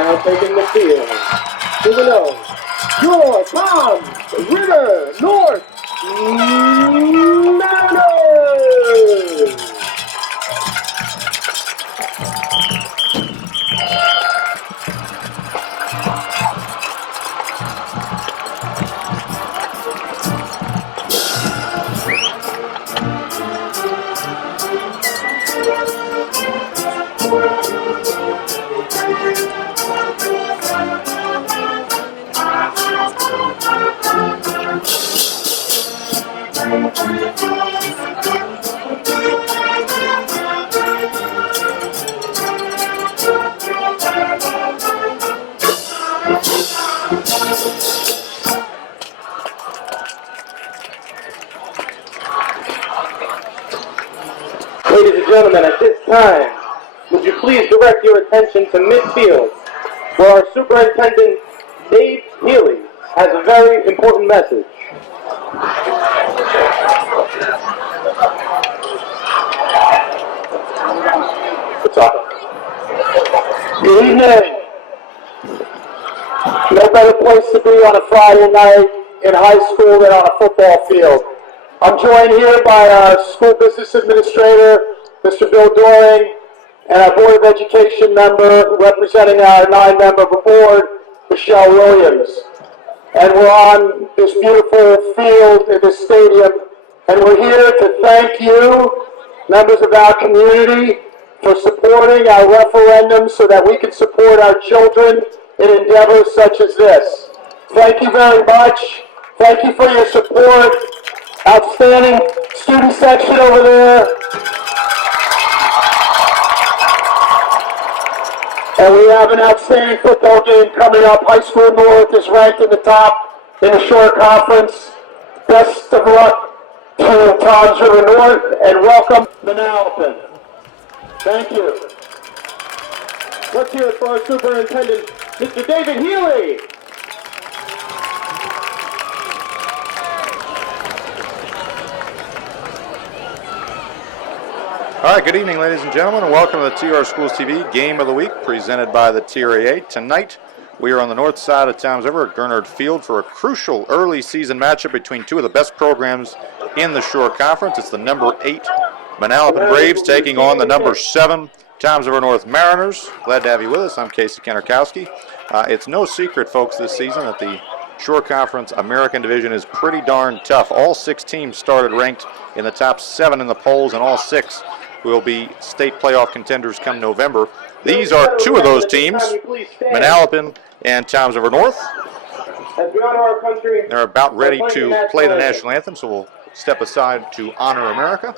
now taking the field. To the nose. Your Tom River North Mariners! Ladies and gentlemen, at this time, would you please direct your attention to midfield, where our Superintendent Dave Healy has a very important message. What's up? Good evening. No better place to be on a Friday night in high school than on a football field. I'm joined here by our school business administrator, Mr. Bill Doring, and our Board of Education member representing our 9-member board, Michelle Williams. And we're on this beautiful field in this stadium, and we're here to thank you, members of our community, for supporting our referendum so that we can support our children in endeavors such as this. Thank you very much. Thank you for your support. Outstanding student section over there. And we have an outstanding football game coming up. High School North is ranked in the top in the short conference. Best of luck to Toms River North, and welcome Manalapan. Thank you. Let's hear it for our superintendent, Mr. David Healy. All right, good evening, ladies and gentlemen, and welcome to the TR Schools TV Game of the Week presented by the TRAA. Tonight, we are on the north side of Toms River at Gernard Field for a crucial early season matchup between two of the best programs in the Shore Conference. It's the number 8 Manalapan Braves taking on the number 7 Toms River North Mariners. Glad to have you with us. I'm Casey Kennerkowski. It's no secret, folks, this season that the Shore Conference American Division is pretty darn tough. All 6 teams started ranked in the top 7 in the polls, and all 6 will be state playoff contenders come November. These are 2 of those teams, Manalapan and Toms River North. They're about ready to play the national anthem, so we'll step aside to honor America.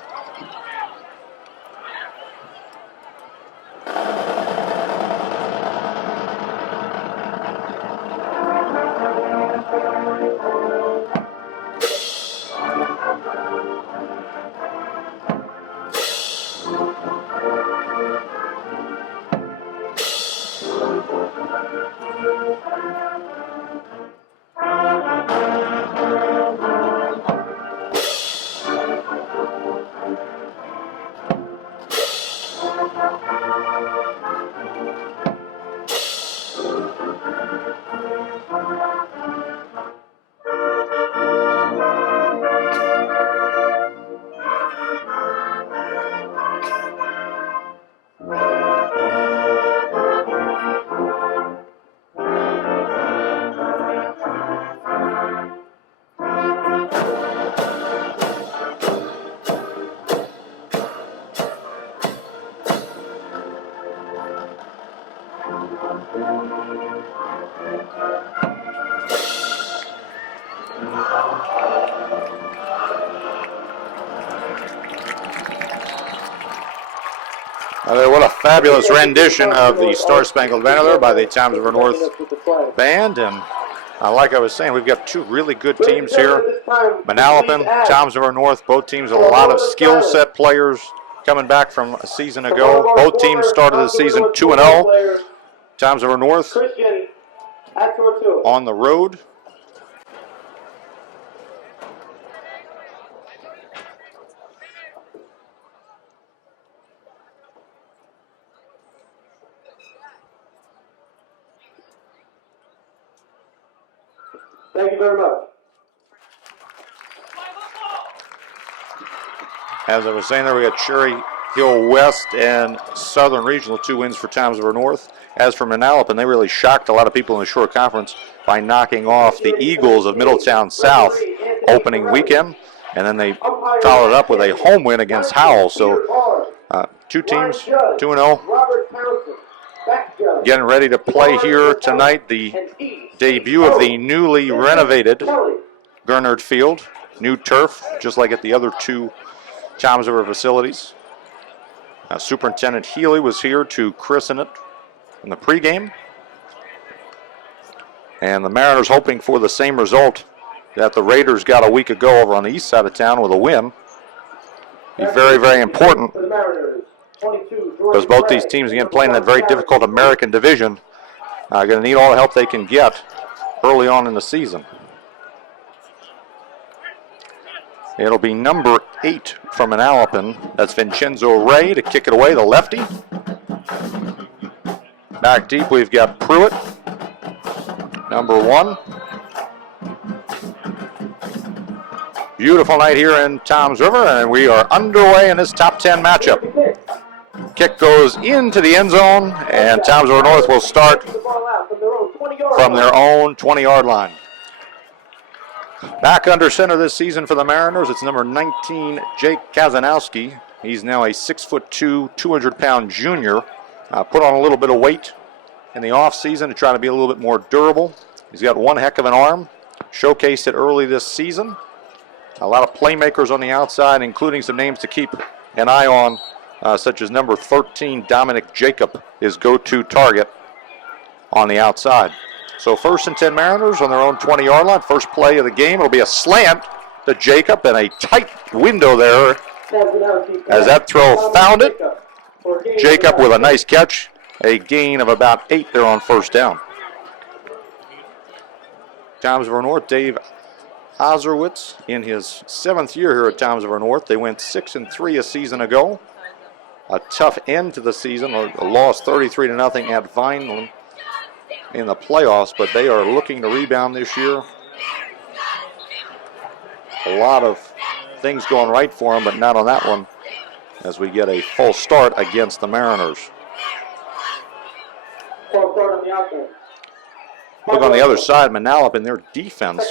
What a fabulous rendition of the Star Spangled Banner there by the Toms River North Band. And like I was saying, we've got 2 really good teams here. Manalapan, Toms River North, both teams with a lot of skill set players coming back from a season ago. Both teams started the season 2-0. Toms River North on the road. Thank you very much. As I was saying there, we got Cherry Hill West and Southern Regional, 2 wins for Toms River North. As for Manalapan, they really shocked a lot of people in the short conference by knocking off the Eagles of Middletown South opening weekend, and then they followed up with a home win against Howell. So 2 teams, 2-0, getting ready to play here tonight. The debut of the newly renovated Gurnard Field, new turf, just like at the other 2 Toms River facilities. Superintendent Healy was here to christen it in the pregame. And the Mariners hoping for the same result that the Raiders got a week ago over on the east side of town with a win. Be very, very important, because both these teams, again, playing in that very difficult American division, are going to need all the help they can get early on in the season. It'll be number 8 from Manalapan. That's Vincenzo Ray to kick it away, the lefty. Back deep, we've got Pruitt, number 1. Beautiful night here in Toms River, and we are underway in this top 10 matchup. Kick goes into the end zone, and Toms River North will start from their own 20-yard line. Back under center this season for the Mariners, it's number 19, Jake Kazanowski. He's now a 6'2", 200-pound junior. Put on a little bit of weight in the offseason to try to be a little bit more durable. He's got one heck of an arm. Showcased it early this season. A lot of playmakers on the outside, including some names to keep an eye on, such as number 13, Dominic Jacob, his go-to target on the outside. So 1st and 10 Mariners on their own 20-yard line. First play of the game. It'll be a slant to Jacob and a tight window there as that throw found it. Jacob with a nice catch. A gain of about 8 there on 1st down. Toms River North, Dave Ozerwitz in his 7th year here at Toms River North. They went 6-3 a season ago. A tough end to the season. A loss 33-0 at Vineland in the playoffs, but they are looking to rebound this year. A lot of things going right for them, but not on that one as we get a full start against the Mariners. Look on the other side, Manalapan, their defense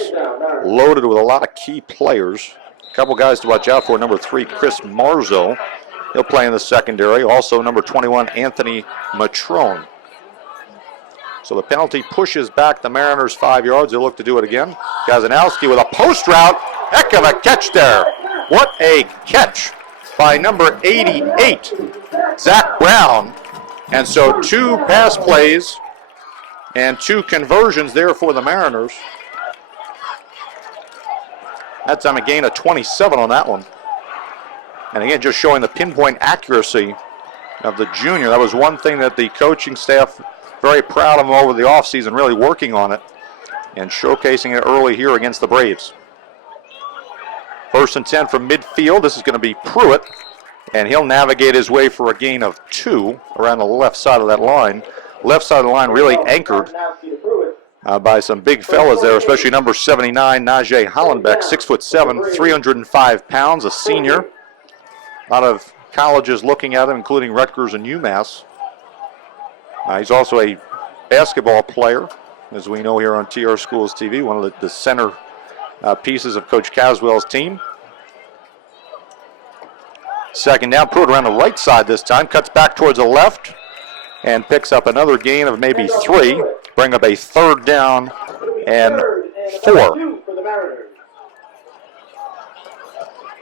loaded with a lot of key players. A couple guys to watch out for. Number 3, Chris Marzo. He'll play in the secondary. Also, number 21, Anthony Matrone. So the penalty pushes back the Mariners 5 yards. They'll look to do it again. Kazanowski with a post route. Heck of a catch there. What a catch by number 88, Zach Brown. And so 2 pass plays and 2 conversions there for the Mariners. That time a gain of 27 on that one. And again, just showing the pinpoint accuracy of the junior. That was one thing that the coaching staff, very proud of him over the offseason, really working on it and showcasing it early here against the Braves. 1st and 10 from midfield. This is going to be Pruitt, and he'll navigate his way for a gain of 2 around the left side of that line. Left side of the line really anchored by some big fellas there, especially number 79, Najee Hollenbeck, 6'7", 305 pounds, a senior. A lot of colleges looking at him, including Rutgers and UMass. He's also a basketball player, as we know here on TR Schools TV, one of the center pieces of Coach Caswell's team. 2nd down, Pruitt around the right side this time, cuts back towards the left, and picks up another gain of maybe 3, bring up a 3rd down and 4.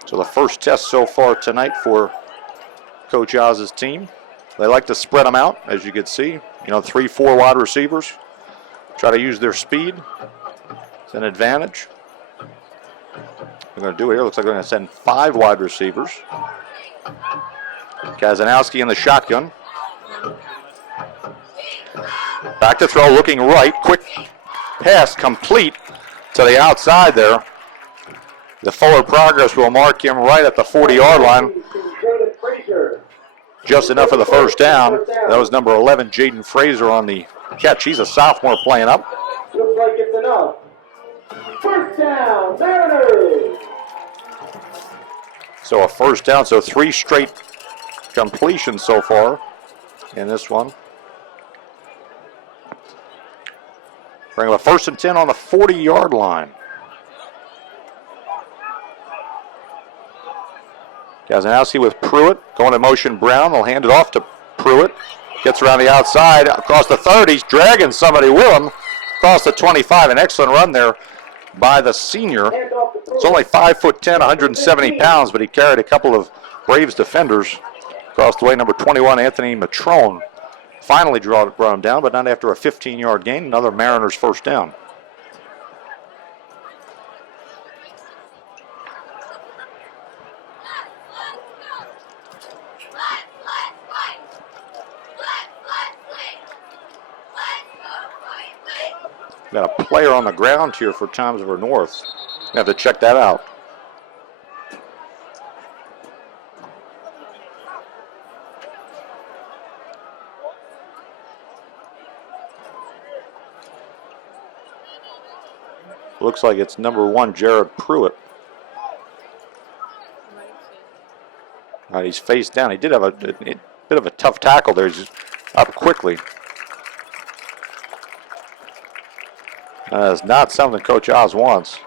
So the first test so far tonight for Coach Oz's team. They like to spread them out, as you can see. 3, 4 wide receivers. Try to use their speed. It's an advantage. They're going to do it here. Looks like they're going to send 5 wide receivers. Kazanowski in the shotgun. Back to throw, looking right. Quick pass complete to the outside there. The forward progress will mark him right at the 40-yard line. Just enough for the 1st down. That was number 11, Jaden Fraser, on the catch. He's a sophomore playing up. Looks like it's enough. First down, Mariners. So a first down, so 3 straight completions so far in this one. Bring up a 1st and 10 on the 40-yard line. Kazanowski with Pruitt, going in motion Brown. They'll hand it off to Pruitt. Gets around the outside, across the 30. He's dragging somebody with him. Across the 25, an excellent run there by the senior. It's only 5'10", 170 pounds, but he carried a couple of Braves defenders. Across the way, number 21, Anthony Matrone. Finally brought him down, but not after a 15-yard gain. Another Mariners first down. Got a player on the ground here for Toms River North. You have to check that out. Looks like it's number 1, Jared Pruitt. He's face down. He did have a bit of a tough tackle there. He's up quickly. It's not something Coach Oz wants.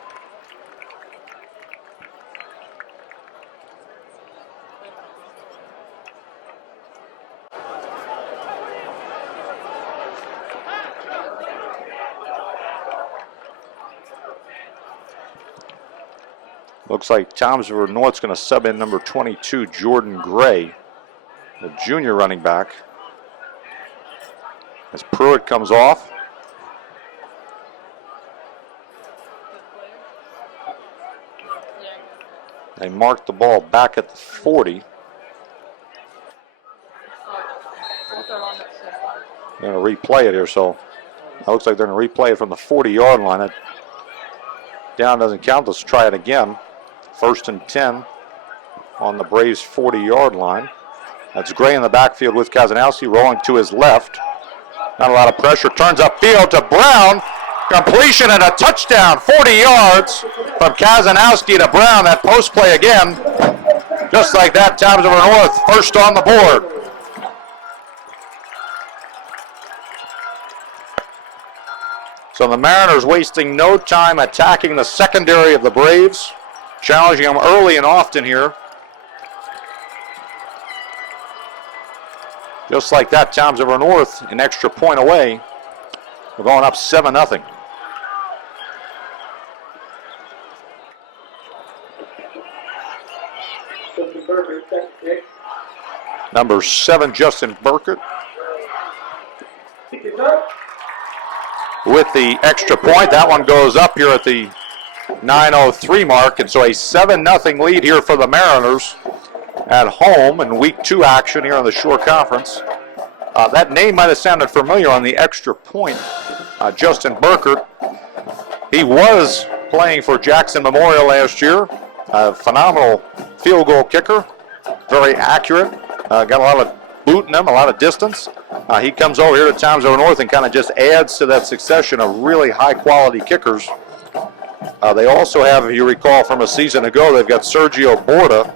Looks like Toms River North's going to sub in number 22, Jordan Gray, the junior running back. As Pruitt comes off. They marked the ball back at the 40. They're going to replay it here, so it looks like they're going to replay it from the 40-yard line. It down doesn't count. Let's try it again. 1st and 10 on the Braves' 40-yard line. That's Gray in the backfield with Kazanowski rolling to his left. Not a lot of pressure. Turns upfield to Brown. Completion and a touchdown. 40 yards from Kazanowski to Brown. That post play again. Just like that, Toms River North first on the board. So the Mariners wasting no time attacking the secondary of the Braves. Challenging them early and often here. Just like that, Toms River North an extra point away. We're going up 7-0. Number 7, Justin Burkett. With the extra point, that one goes up here at the 9:03 mark, and so a 7-0 lead here for the Mariners at home in Week 2 action here on the Shore Conference. That name might have sounded familiar on the extra point. Justin Burkert. He was playing for Jackson Memorial last year. A phenomenal field goal kicker. Very accurate. Got a lot of boot in him, a lot of distance. He comes over here to Toms River North and kind of just adds to that succession of really high-quality kickers. They also have, if you recall from a season ago, they've got Sergio Borda,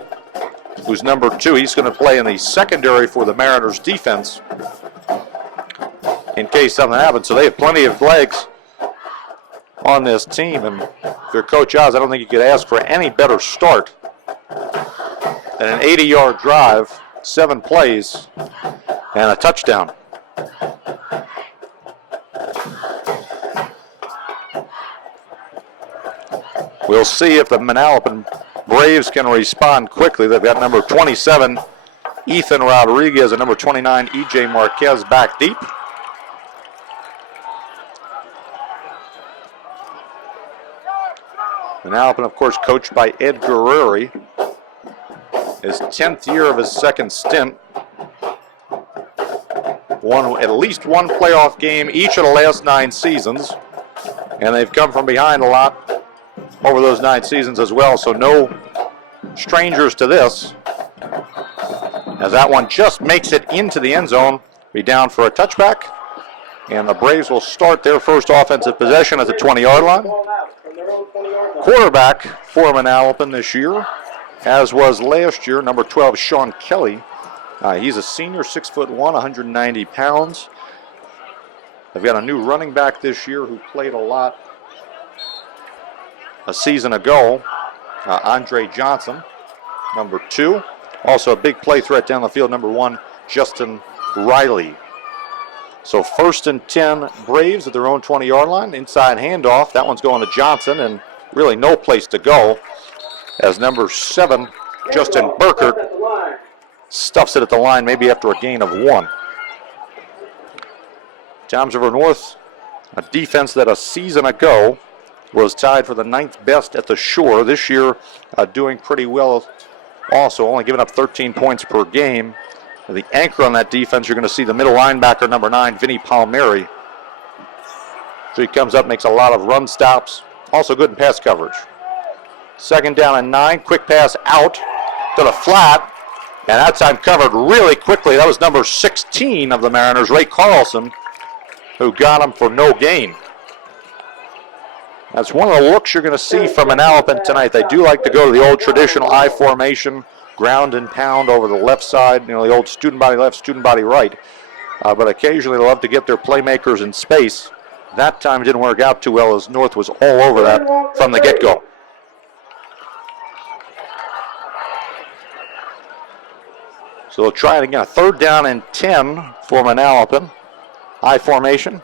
who's number 2. He's going to play in the secondary for the Mariners defense in case something happens. So they have plenty of legs on this team. And if you're Coach Oz, I don't think you could ask for any better start than an 80-yard drive, 7 plays, and a touchdown. We'll see if the Manalapan Braves can respond quickly. They've got number 27, Ethan Rodriguez, and number 29, E.J. Marquez back deep. Manalapan, of course, coached by Ed Guerreri. His 10th year of his second stint. Won at least one playoff game each of the last 9 seasons. And they've come from behind a lot over those 9 seasons as well, so no strangers to this. As that one just makes it into the end zone, be down for a touchback, and the Braves will start their first offensive possession at the 20-yard line. quarterback for Manalapan this year, as was last year, number 12, Sean Kelly. He's a senior, 6'1", 190 pounds. They've got a new running back this year who played a lot a season ago, Andre Johnson, number 2. Also a big play threat down the field, number 1, Justin Riley. So 1st and 10 Braves at their own 20-yard line. Inside handoff. That one's going to Johnson, and really no place to go as number 7, Justin Burkert, stuffs it at the line maybe after a gain of 1. Toms River North, a defense that a season ago was tied for the 9th best at the Shore. This year doing pretty well also, only giving up 13 points per game. The anchor on that defense, you're going to see the middle linebacker, number 9, Vinny Palmieri. So he comes up, makes a lot of run stops. Also good in pass coverage. 2nd down and 9. Quick pass out to the flat. And that time covered really quickly. That was number 16 of the Mariners, Ray Carlson, who got him for no gain. That's one of the looks you're going to see from Manalapan tonight. They do like to go to the old traditional I formation, ground and pound over the left side, the old student body left, student body right. But occasionally they love to get their playmakers in space. That time it didn't work out too well as North was all over that from the get-go. So they'll try it again. 3rd down and 10 for Manalapan. I formation.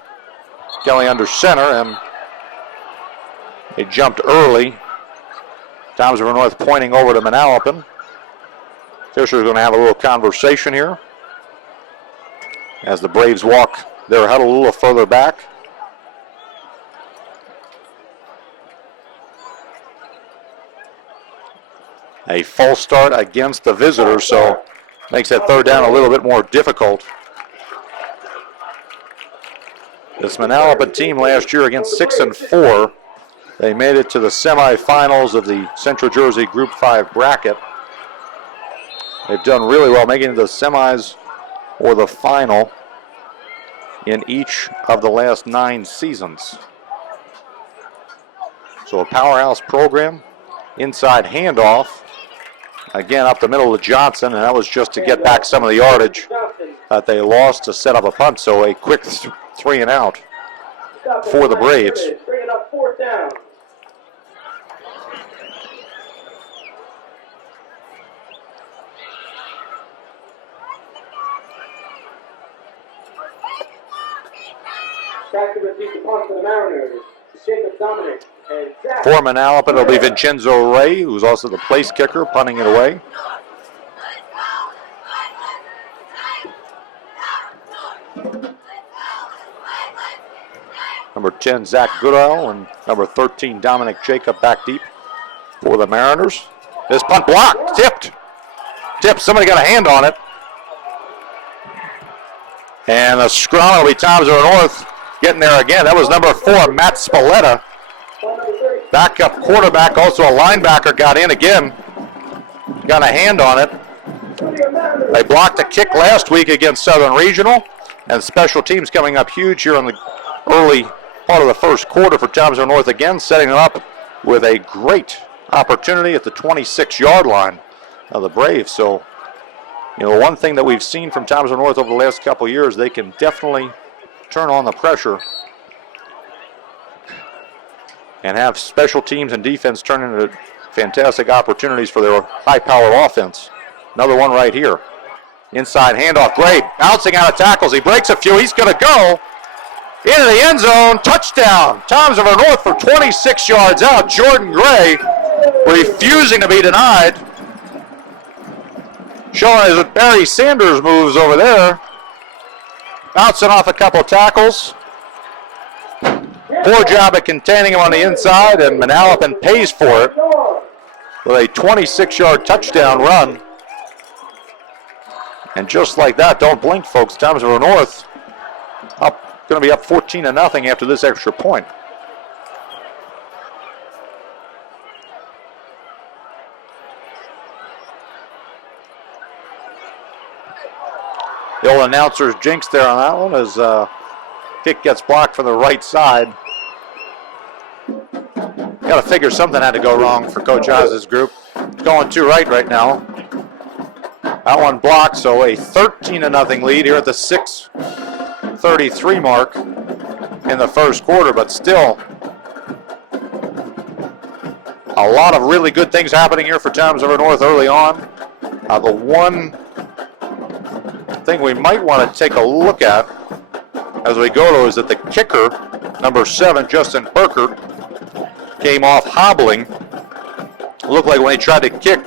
Kelly under center, and they jumped early. Toms River North pointing over to Manalapan. Fisher's going to have a little conversation here as the Braves walk their huddle a little further back. A false start against the visitors, so makes that 3rd down a little bit more difficult. This Manalapan team last year against 6-4. They made it to the semifinals of the Central Jersey Group 5 bracket. They've done really well, making it to the semis or the final in each of the last 9 seasons. So a powerhouse program. Inside handoff. Again, up the middle to Johnson, and that was just to get back some of the yardage that they lost to set up a punt. So a quick 3 and out for the Braves. Bring it up 4th down. Back to receive the punt for the Mariners. Jacob Dominic and Zach. For Manalapan, it'll be Vincenzo Ray, who's also the place kicker, punting it away. Number 10, Zach Goodall, and number 13, Dominic Jacob back deep for the Mariners. This punt blocked, tipped. Somebody got a hand on it. And the scrum will be Toms River North getting there again. That was number 4, Matt Spalletta. Backup quarterback, also a linebacker, got in again. Got a hand on it. They blocked a kick last week against Southern Regional. And special teams coming up huge here in the early part of the first quarter for Toms River North again, setting them up with a great opportunity at the 26-yard line of the Braves. So, one thing that we've seen from Toms River North over the last couple of years, they can definitely turn on the pressure and have special teams and defense turn into fantastic opportunities for their high-powered offense. Another one right here. Inside handoff, Gray bouncing out of tackles. He breaks a few. He's going to go into the end zone. Touchdown. Toms River North for 26 yards out. Jordan Gray refusing to be denied. Showing as Barry Sanders moves over there. Bouncing off a couple tackles. Poor job at containing him on the inside, and Manalapan pays for it with a 26-yard touchdown run. And just like that, don't blink, folks. Toms River North going to be up 14-0 after this extra point. The old announcer's jinx there on that one as kick gets blocked from the right side. Got Got to figure something had to go wrong for Coach Oz's group. It's going too right now. That one blocked, so a 13-0 lead here at the 6:33 mark in the first quarter, but still a lot of really good things happening here for Towns River North early on. The one thing we might want to take a look at as we go to is that the kicker, number 7, Justin Burkert, came off hobbling. It looked like when he tried to kick,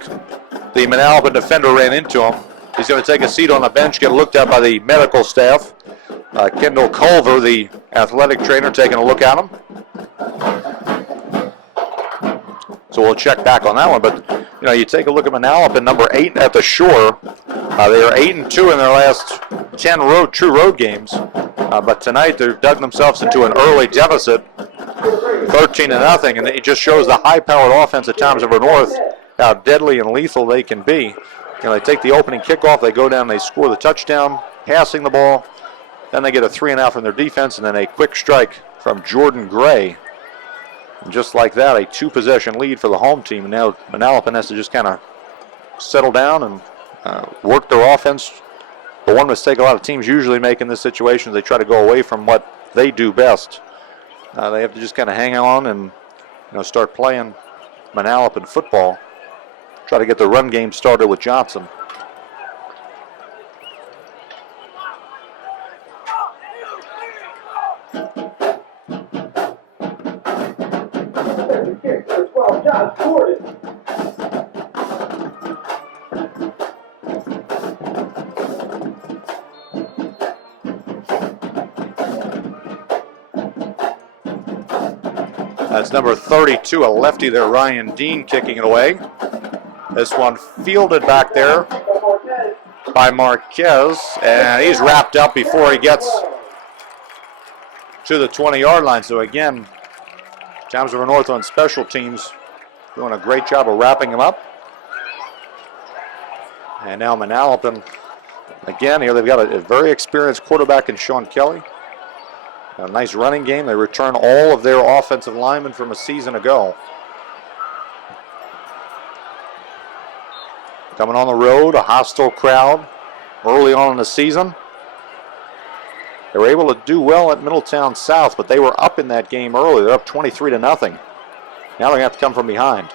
the Manalapan defender ran into him. He's going to take a seat on the bench, get looked at by the medical staff. Kendall Culver, the athletic trainer, taking a look at him. So we'll check back on that one. But you take a look at Manalapan, number 8 at the Shore. They are 8-2 in their last 10 true road games. But tonight they've dug themselves into an early deficit, 13-0, and it just shows the high-powered offense at Towns River North, how deadly and lethal they can be. They take the opening kickoff, they go down, they score the touchdown, passing the ball. Then they get a 3-and-out from their defense, and then a quick strike from Jordan Gray. And just like that, a 2-possession lead for the home team. And now Manalapan has to just kind of settle down and work their offense. The one mistake a lot of teams usually make in this situation is they try to go away from what they do best. They have to just kind of hang on and start playing Manalapan football. Try to get the run game started with Johnson. That's number 32, a lefty there, Ryan Dean, kicking it away. This one fielded back there by Marquez, and he's wrapped up before he gets to the 20-yard line. So again, Towns River North on special teams doing a great job of wrapping him up. And now Manalapan, again, here they've got a very experienced quarterback in Sean Kelly. A nice running game. They return all of their offensive linemen from a season ago. Coming on the road, a hostile crowd early on in the season. They were able to do well at Middletown South, but they were up in that game early. They're up 23-0. Now they're going to have to come from behind.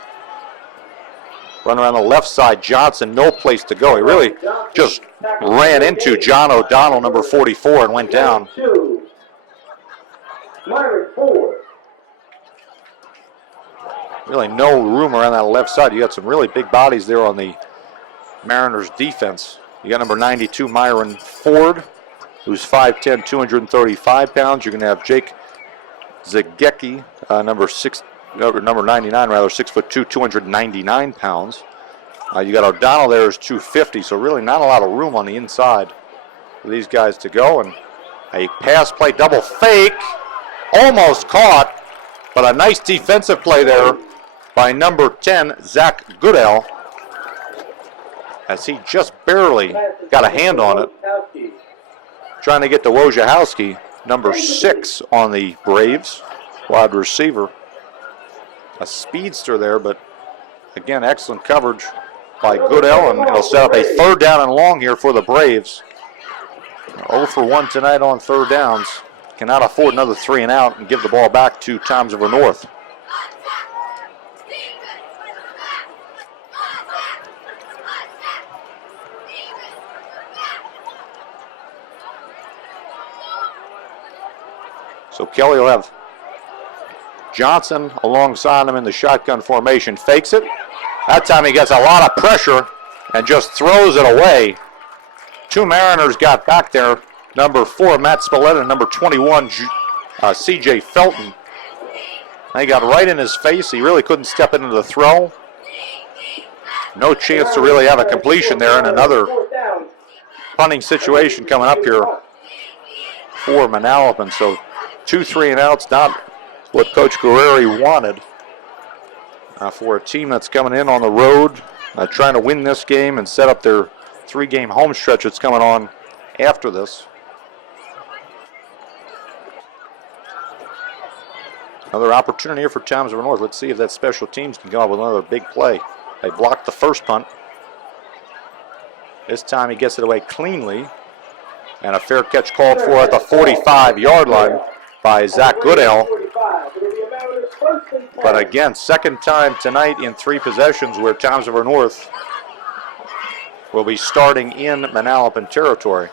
Run around the left side, Johnson, no place to go. He really just ran into John O'Donnell, number 44, and went down. Really no room around that left side. You got some really big bodies there on the Mariners defense. You got number 92, Myron Ford, who's 5'10", 235 pounds. You're going to have Jake Zagecki, number 99, 6'2", 299 pounds. You got O'Donnell there is 250, so really not a lot of room on the inside for these guys to go. And a pass play, double fake, almost caught, but a nice defensive play there by number 10, Zach Goodell, as he just barely got a hand on it. Trying to get to Wojciechowski, number 6 on the Braves, wide receiver. A speedster there, but again, excellent coverage by Goodell, and it'll set up a 3rd down and long here for the Braves. 0 for 1 tonight on 3rd downs. Cannot afford another 3-and-out and give the ball back to Towns River North. So Kelly will have Johnson alongside him in the shotgun formation. Fakes it. That time he gets a lot of pressure and just throws it away. 2 Mariners got back there. Number 4, Matt Spillett, and number 21, C.J. Felton. They got right in his face. He really couldn't step into the throw. No chance to really have a completion there, and another punting situation coming up here for Manalapan. So 2 3-and-outs, not what Coach Guerreri wanted for a team that's coming in on the road, trying to win this game and set up their 3-game home stretch that's coming on after this. Another opportunity here for Towns River North. Let's see if that special teams can come up with another big play. They blocked the first punt. This time he gets it away cleanly. And a fair catch called for at the 45-yard line by Zach Goodell. But again, second time tonight in 3 possessions where Towns River North will be starting in Manalapan territory.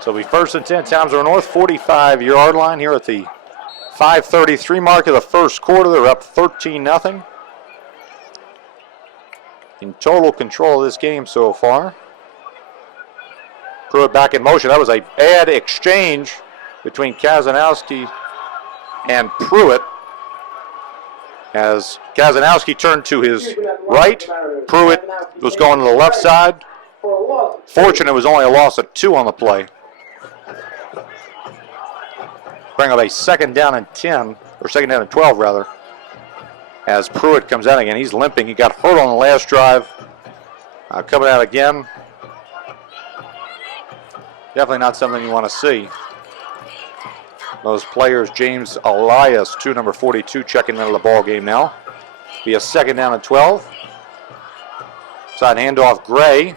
So we first and 10, Towns River North, 45-yard line here at the 5:33 mark of the first quarter. They're up 13-0. In total control of this game so far. Pruitt back in motion. That was a bad exchange between Kazanowski and Pruitt. As Kazanowski turned to his right, Pruitt was going to the left side. Fortunate it was only a loss of 2 on the play. Bring up a second down and 10, or second down and 12 rather, as Pruitt comes out again. He's limping. He got hurt on the last drive. Coming out again. Definitely not something you want to see. Those players, James Elias, number 42, checking into the ball game now. Be a second down and 12. Side handoff, Gray.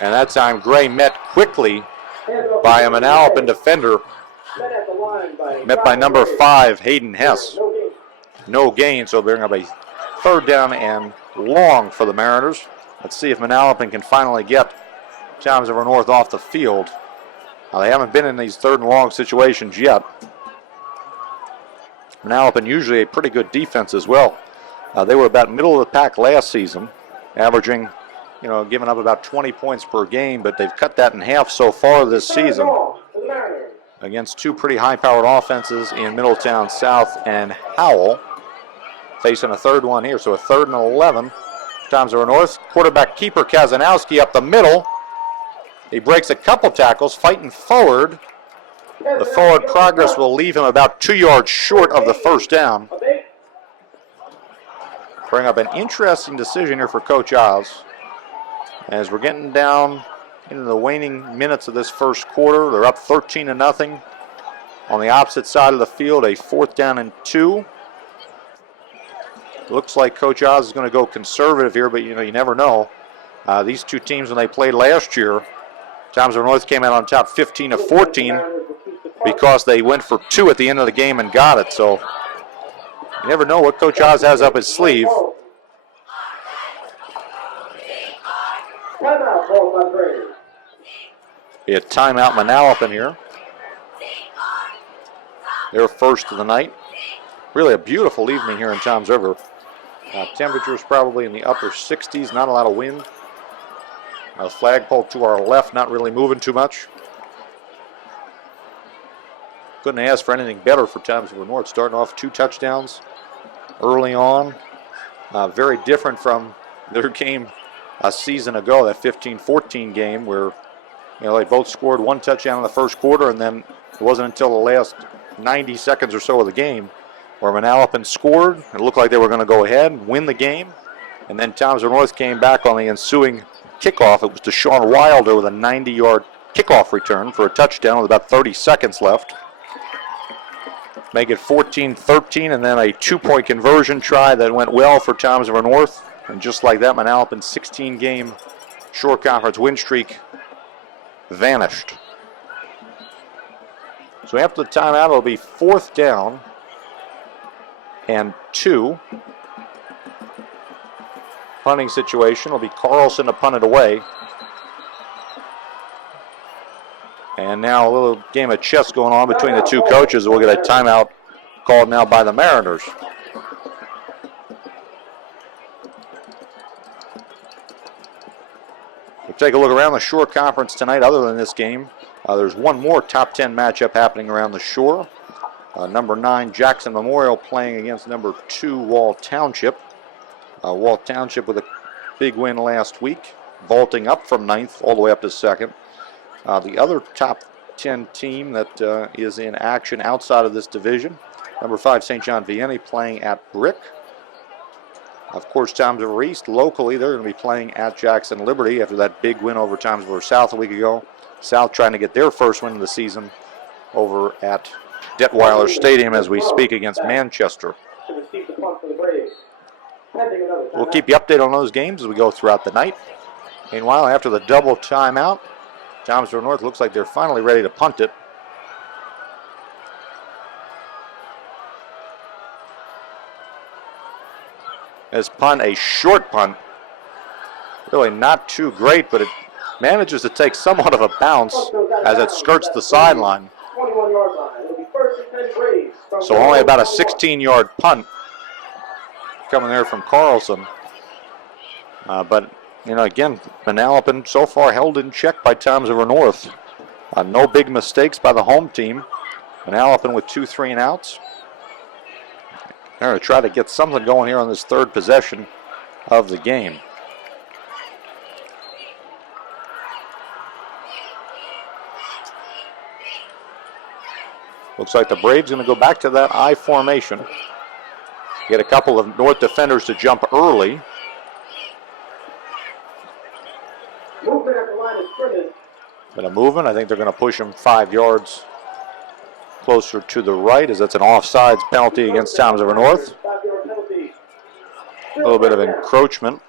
And that time Gray met quickly by a Manalapan defender. Met by number 5, Hayden Hess. No gain, so bring up a third down and long for the Mariners. Let's see if Manalapan can finally get Towns River North off the field. Now, they haven't been in these third and long situations yet. Manalapan usually a pretty good defense as well. They were about middle of the pack last season, averaging, giving up about 20 points per game, but they've cut that in half so far this season against 2 pretty high-powered offenses in Middletown South and Howell. Facing a third one here, so a 3rd and 11. Towns River North. Quarterback keeper Kazanowski up the middle. He breaks a couple tackles, fighting forward. The forward progress will leave him about 2 yards short of the first down. Bring up an interesting decision here for Coach Oz. As we're getting down into the waning minutes of this first quarter, they're up 13-0. On the opposite side of the field, a 4th down and 2. Looks like Coach Oz is going to go conservative here, but you never know. These 2 teams, when they played last year, Towns River North came out on top 15-14 because they went for 2 at the end of the game and got it. So you never know what Coach Oz has up his sleeve. Be a timeout Manalapan here. Their first of the night. Really a beautiful evening here in Towns River. Temperatures probably in the upper 60s, not a lot of wind. The flagpole to our left, not really moving too much. Couldn't ask for anything better for Towns River North, starting off 2 touchdowns early on. Very different from their game a season ago, that 15-14 game where they both scored 1 touchdown in the first quarter, and then it wasn't until the last 90 seconds or so of the game where Manalapan scored. It looked like they were going to go ahead and win the game, and then Towns River North came back on the ensuing kickoff. It was Deshaun Wilder with a 90-yard kickoff return for a touchdown with about 30 seconds left. Make it 14-13, and then a 2-point conversion try that went well for Towns River North. And just like that, Manalapan's 16-game Shore Conference win streak vanished. So after the timeout, it'll be 4th down and 2. Punting situation will be Carlson to punt it away. And now a little game of chess going on between the 2 coaches. We'll get a timeout called now by the Mariners. We'll take a look around the Shore Conference tonight. Other than this game, there's one more top 10 matchup happening around the Shore. Number 9 Jackson Memorial playing against number 2 Wall Township. Wall Township with a big win last week, vaulting up from 9th all the way up to 2nd. The other top 10 team that is in action outside of this division, number 5 St. John Vianney playing at Brick. Of course, Toms River East, locally, they're going to be playing at Jackson Liberty after that big win over Toms River South a week ago. South trying to get their first win of the season over at Detweiler Stadium as we speak against Manchester. We'll keep you updated on those games as we go throughout the night. Meanwhile, after the double timeout, Toms River North looks like they're finally ready to punt it. This punt, a short punt, really not too great, but it manages to take somewhat of a bounce as it skirts the sideline. So only about a 16-yard punt coming there from Carlson. But, you know, again, Manalapan so far held in check by Toms River North. No big mistakes by the home team. Manalapan with 2 3-and-outs. They're going to try to get something going here on this third possession of the game. Looks like the Braves going to go back to that I formation. Get a couple of North defenders to jump early. Movement at the line of scrimmage. Bit of movement. I think they're going to push him 5 yards closer to the right, as that's an offsides penalty against Toms River North. A little bit of encroachment.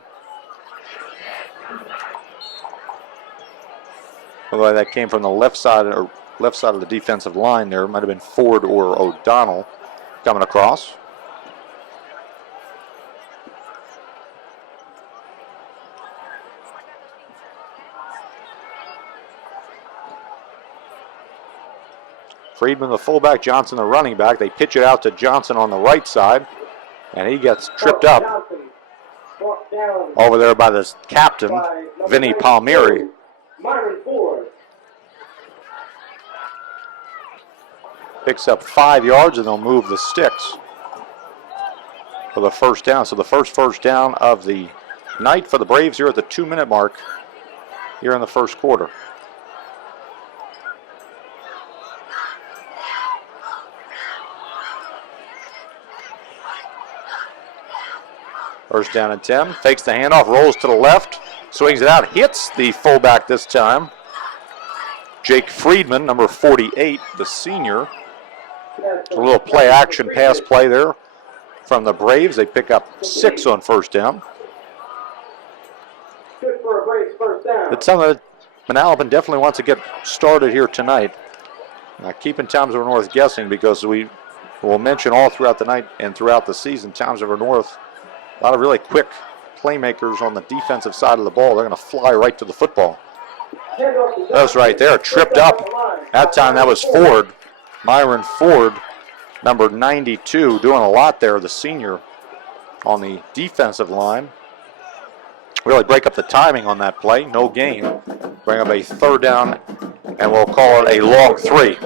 Although that came from the left side of the defensive line there. Might have been Ford or O'Donnell coming across. Friedman, the fullback, Johnson, the running back. They pitch it out to Johnson on the right side, and he gets tripped up over there by the captain, Vinny Palmieri. Picks up 5 yards, and they'll move the sticks for the first down. So the first down of the night for the Braves here at the 2-minute mark here in the first quarter. First down and 10. Fakes the handoff, rolls to the left, swings it out, hits the fullback this time. Jake Friedman, number 48, the senior. A little play action pass play there from the Braves. They pick up 6 on first down. It's something that Manalapan definitely wants to get started here tonight. Now, keeping Toms River North guessing, because we will mention all throughout the night and throughout the season, Toms River North, a lot of really quick playmakers on the defensive side of the ball. They're going to fly right to the football. That was right there, tripped up. That time that was Ford. Myron Ford, number 92, doing a lot there, the senior on the defensive line. Really break up the timing on that play. No gain. Bring up a third down, and we'll call it a long 3.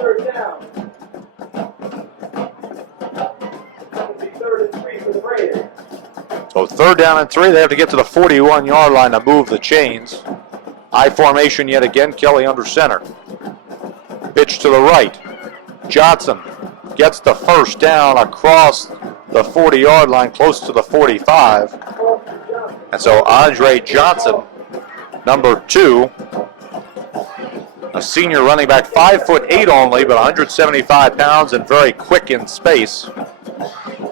So third down and 3. They have to get to the 41-yard line to move the chains. I formation yet again. Kelly under center. Pitch to the right. Johnson gets the first down across the 40-yard line, close to the 45. And so Andre Johnson, number 2, a senior running back, 5'8" only, but 175 pounds and very quick in space,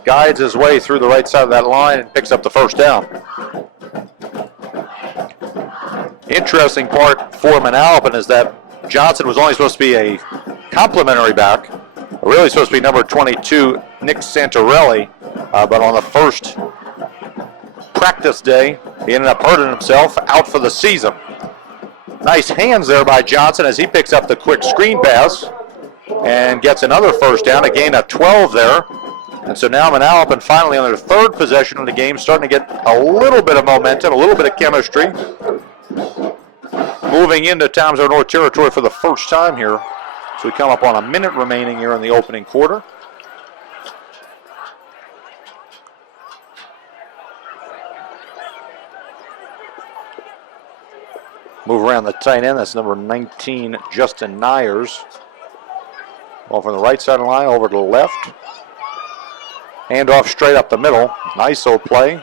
guides his way through the right side of that line and picks up the first down. Interesting part for Manalapan is that Johnson was only supposed to be a complimentary back, really supposed to be number 22, Nick Santorelli, but on the first practice day, he ended up hurting himself, out for the season. Nice hands there by Johnson as he picks up the quick screen pass and gets another first down, a gain of 12 there. And so now Manalapan finally on their third possession of the game, starting to get a little bit of momentum, a little bit of chemistry. Moving into Toms River North territory for the first time here. So we come up on a minute remaining here in the opening quarter. Move around the tight end. That's number 19, Justin Nyers. Ball from the right side of the line over to the left. Handoff straight up the middle. Nice old play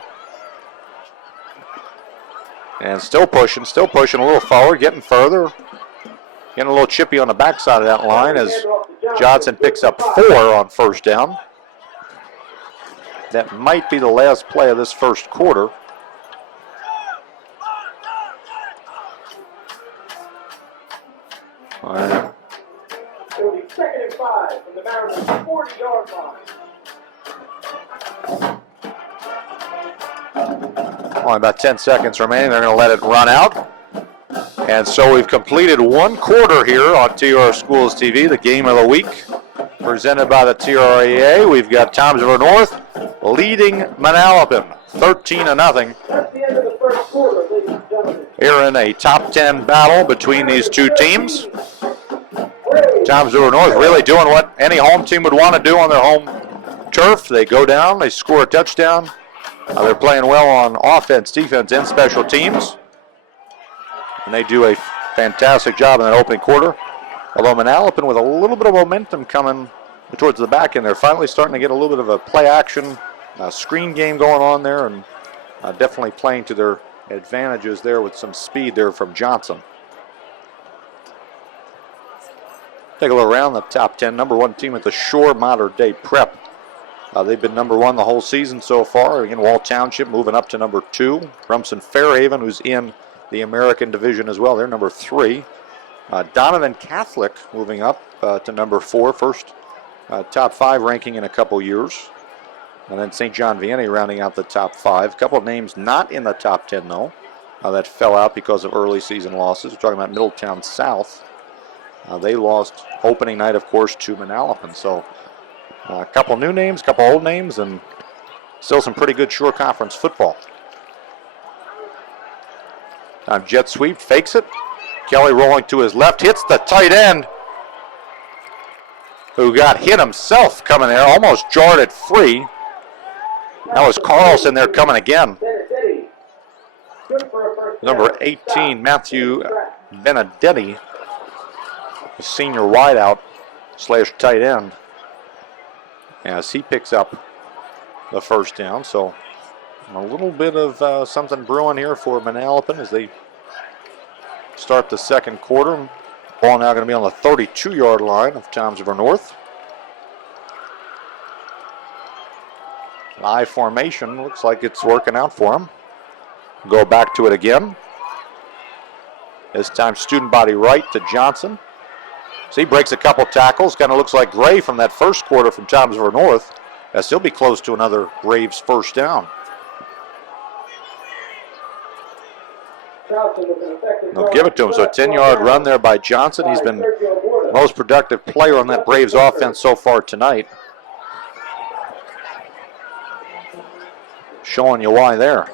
And still pushing a little forward, getting further. Getting a little chippy on the backside of that line as Johnson picks up 4 on first down. That might be the last play of this first quarter. All right. It will be 2nd and 5 from the Mariners' 40-yard line. Only about 10 seconds remaining. They're going to let it run out. And so we've completed one quarter here on TR Schools TV, the game of the week, presented by the TRAA. We've got Tomsville North leading Manalapan 13-0. That's the end of the first quarter, ladies and gentlemen. Here in a top 10 battle between these two teams. Tomsville North really doing what any home team would want to do on their home turf. They go down, they score a touchdown. They're playing well on offense, defense, and special teams. And they do a fantastic job in that opening quarter. Although Manalapan with a little bit of momentum coming towards the back end, they're finally starting to get a little bit of a play action, screen game going on there, and definitely playing to their advantages there with some speed there from Johnson. Take a look around the top 10. Number 1 team at the Shore Modern Day Prep. They've been number 1 the whole season so far. Again, Wall Township moving up to number 2. Rumson Fairhaven, who's in the American Division as well, they're number 3. Donovan Catholic moving up to number 4. First top 5 ranking in a couple years. And then St. John Vianney rounding out the top 5. A couple of names not in the top 10 though that fell out because of early season losses. We're talking about Middletown South. They lost opening night, of course, to Manalapan. So a couple new names, a couple old names, and still some pretty good Shore Conference football. Time jet sweep, fakes it. Kelly rolling to his left, hits the tight end, who got hit himself coming there, almost jarred it free. That was Carlson there coming again. Number 18, Matthew Benedetti, the senior wideout / tight end, as he picks up the first down. So a little bit of something brewing here for Manalapan as they start the second quarter. Ball now going to be on the 32-yard line of Tomsville North. An I formation, looks like it's working out for him. Go back to it again. This time student body right to Johnson. So he breaks a couple tackles. Kind of looks like Gray from that first quarter from Tomsville North. As he'll be close to another Braves first down. They'll give it to him. So a 10-yard run there by Johnson. He's been the most productive player on that Braves offense so far tonight. Showing you why there.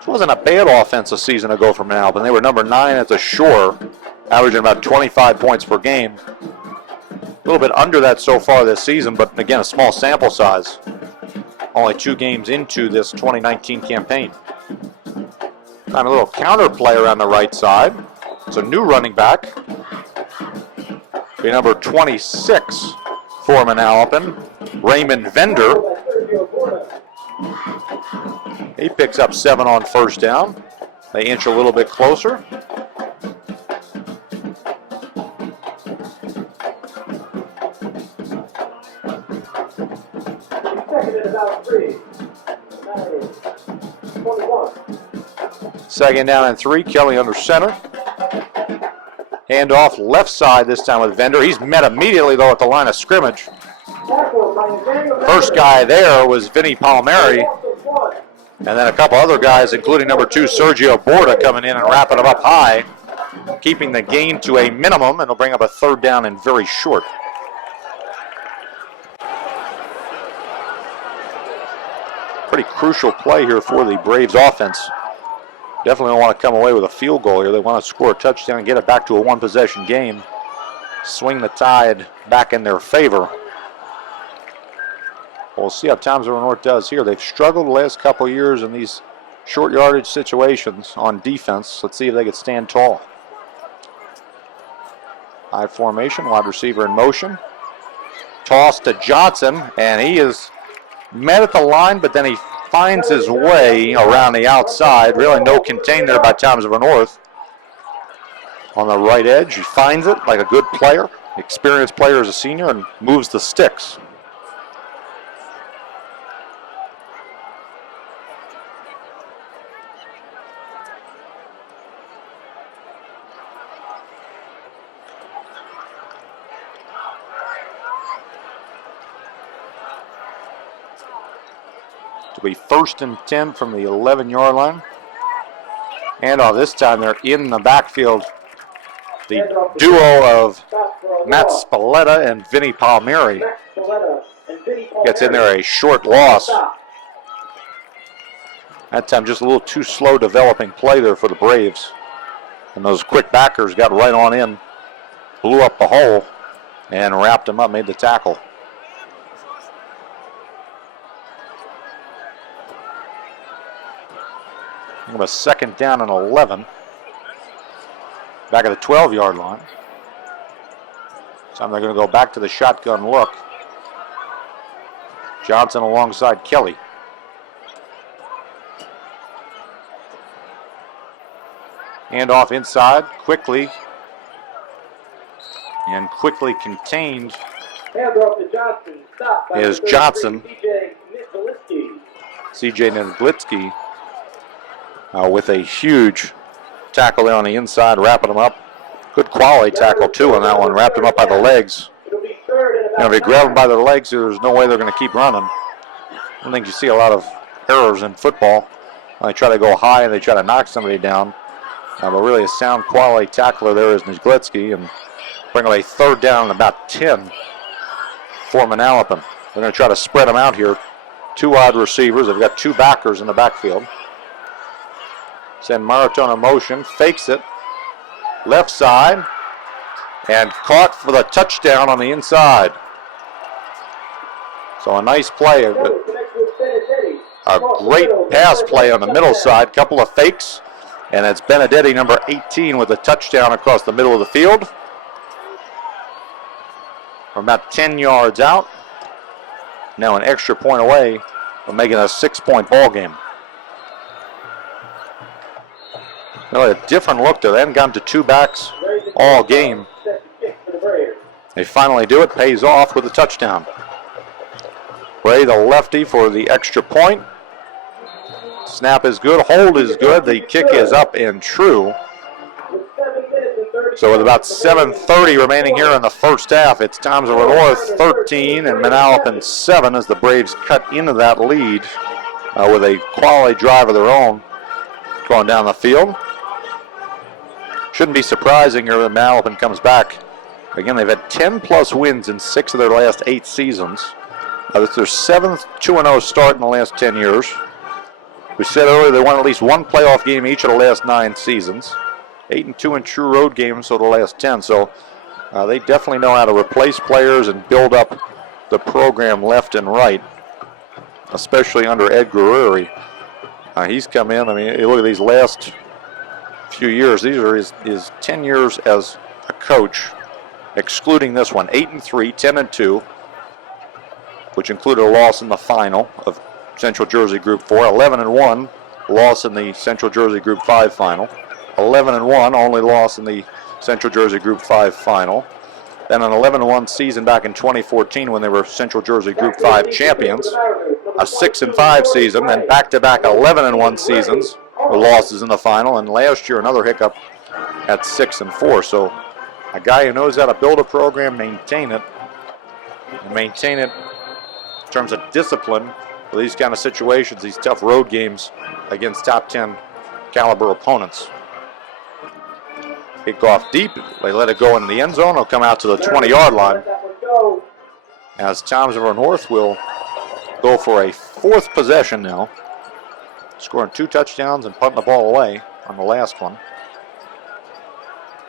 It wasn't a bad offense a season ago for Manalapan. They were number 9 at the Shore, averaging about 25 points per game. A little bit under that so far this season, but again, a small sample size. Only 2 games into this 2019 campaign. Time a little counter play around the right side. It's a new running back. Be number 26 for Manalapan, Raymond Vender. He picks up 7 on first down. They inch a little bit closer. Second down and 3. Kelly under center. Handoff left side this time with Vender. He's met immediately though at the line of scrimmage. First guy there was Vinny Palmieri. And then a couple other guys, including number 2 Sergio Borda, coming in and wrapping him up high, keeping the gain to a minimum, and it'll bring up a third down and very short. Pretty crucial play here for the Braves offense. Definitely don't want to come away with a field goal here. They want to score a touchdown and get it back to a one-possession game. Swing the tide back in their favor. We'll see how Tomsville North does here. They've struggled the last couple of years in these short yardage situations on defense. Let's see if they can stand tall. High formation, wide receiver in motion. Toss to Johnson, and he is met at the line, but then he finds his way around the outside. Really no contain there by Towns River North. On the right edge, he finds it like a good player, experienced player as a senior, and moves the sticks. To be 1st and 10 from the 11-yard line. And this time they're in the backfield. The duo of Matt Spalletta and Vinny Palmieri gets in there a short loss. That time just a little too slow developing play there for the Braves. And those quick backers got right on in, blew up the hole, and wrapped him up, made the tackle. A 2nd down and 11. Back at the 12-yard line. So they're going to go back to the shotgun look. Johnson alongside Kelly. Hand off inside quickly. And quickly contained is Johnson. C.J. Nedlitsky. With a huge tackle there on the inside, wrapping him up. Good quality tackle, too, on that one. Wrapped him up by the legs. If you grab them by their legs, there's no way they're going to keep running. I don't think you see a lot of errors in football. They try to go high and they try to knock somebody down. But really a sound quality tackler there is Nedlitsky, and bring up a 3rd down and about 10 for Manalapan. They're going to try to spread them out here. 2 wide receivers. They've got 2 backers in the backfield. Send Maratona motion, fakes it, left side, and caught for the touchdown on the inside. So a nice play, a great pass play on the middle side, couple of fakes, and it's Benedetti, number 18, with a touchdown across the middle of the field. From about 10 yards out, now an extra point away from making a 6-point ball game. Really a different look there. They haven't gotten to 2 backs all game. They finally do it. Pays off with a touchdown. Bray, the lefty, for the extra point. Snap is good. Hold is good. The kick is up and true. So with about 7:30 remaining here in the first half, it's Towns River North 13 and Manalapan 7 as the Braves cut into that lead with a quality drive of their own going down the field. Shouldn't be surprising here that Manalapan comes back. Again, they've had 10-plus wins in 6 of their last 8 seasons. It's their 7th 2-0 start in the last 10 years. We said earlier they won at least 1 playoff game each of the last 9 seasons. 8-2 in true road games over the last 10. So they definitely know how to replace players and build up the program left and right, especially under Ed Guerreri. He's come in. I mean, you look at these last few years. These are his 10 years as a coach, excluding this one. 8-3, 10-2, which included a loss in the final of Central Jersey Group 4. 11-1, loss in the Central Jersey Group 5 final. 11-1, only loss in the Central Jersey Group 5 final. Then an 11-1 season back in 2014 when they were Central Jersey Group 5 champions. A 6-5 season, then back-to-back 11-1 seasons with losses in the final, and last year another hiccup at 6-4. So a guy who knows how to build a program, maintain it in terms of discipline for these kind of situations, these tough road games against top 10 caliber opponents. Kick off deep. They let it go in the end zone. It'll come out to the 20-yard line. As Towns River North will go for a 4th possession now, scoring 2 touchdowns and punting the ball away on the last one.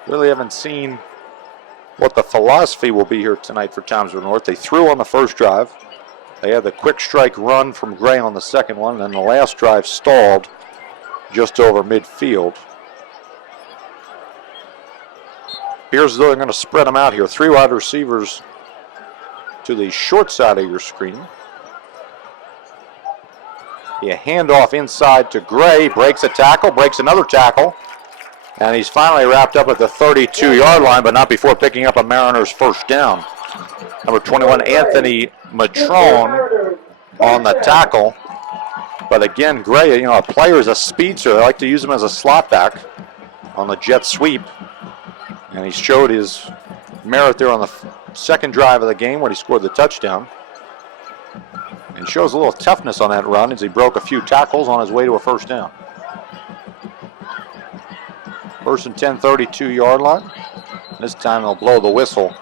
Really haven't seen what the philosophy will be here tonight for Towns River North. They threw on the first drive. They had the quick strike run from Gray on the second one, and then the last drive stalled just over midfield. Appears as though they're going to spread them out here. 3 wide receivers to the short side of your screen. A handoff inside to Gray, breaks a tackle, breaks another tackle, and he's finally wrapped up at the 32-yard line, but not before picking up a Mariners first down. Number 21, Anthony Matrone on the tackle. But again, Gray, a player is a speedster. They like to use him as a slot back on the jet sweep. And he showed his merit there on the second drive of the game when he scored the touchdown. And shows a little toughness on that run as he broke a few tackles on his way to a first down. First and 10, 32-yard line. This time they'll blow the whistle.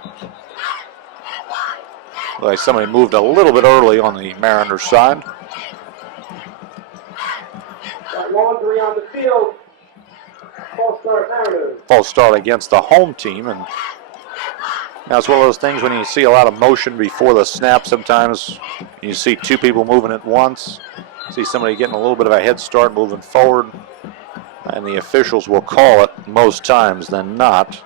Looks like somebody moved a little bit early on the Mariners side. Got Laundry on the field. False start Mariners. False start against the home team, and that's one of those things when you see a lot of motion before the snap. Sometimes you see two people moving at once. See somebody getting a little bit of a head start moving forward, and the officials will call it most times than not.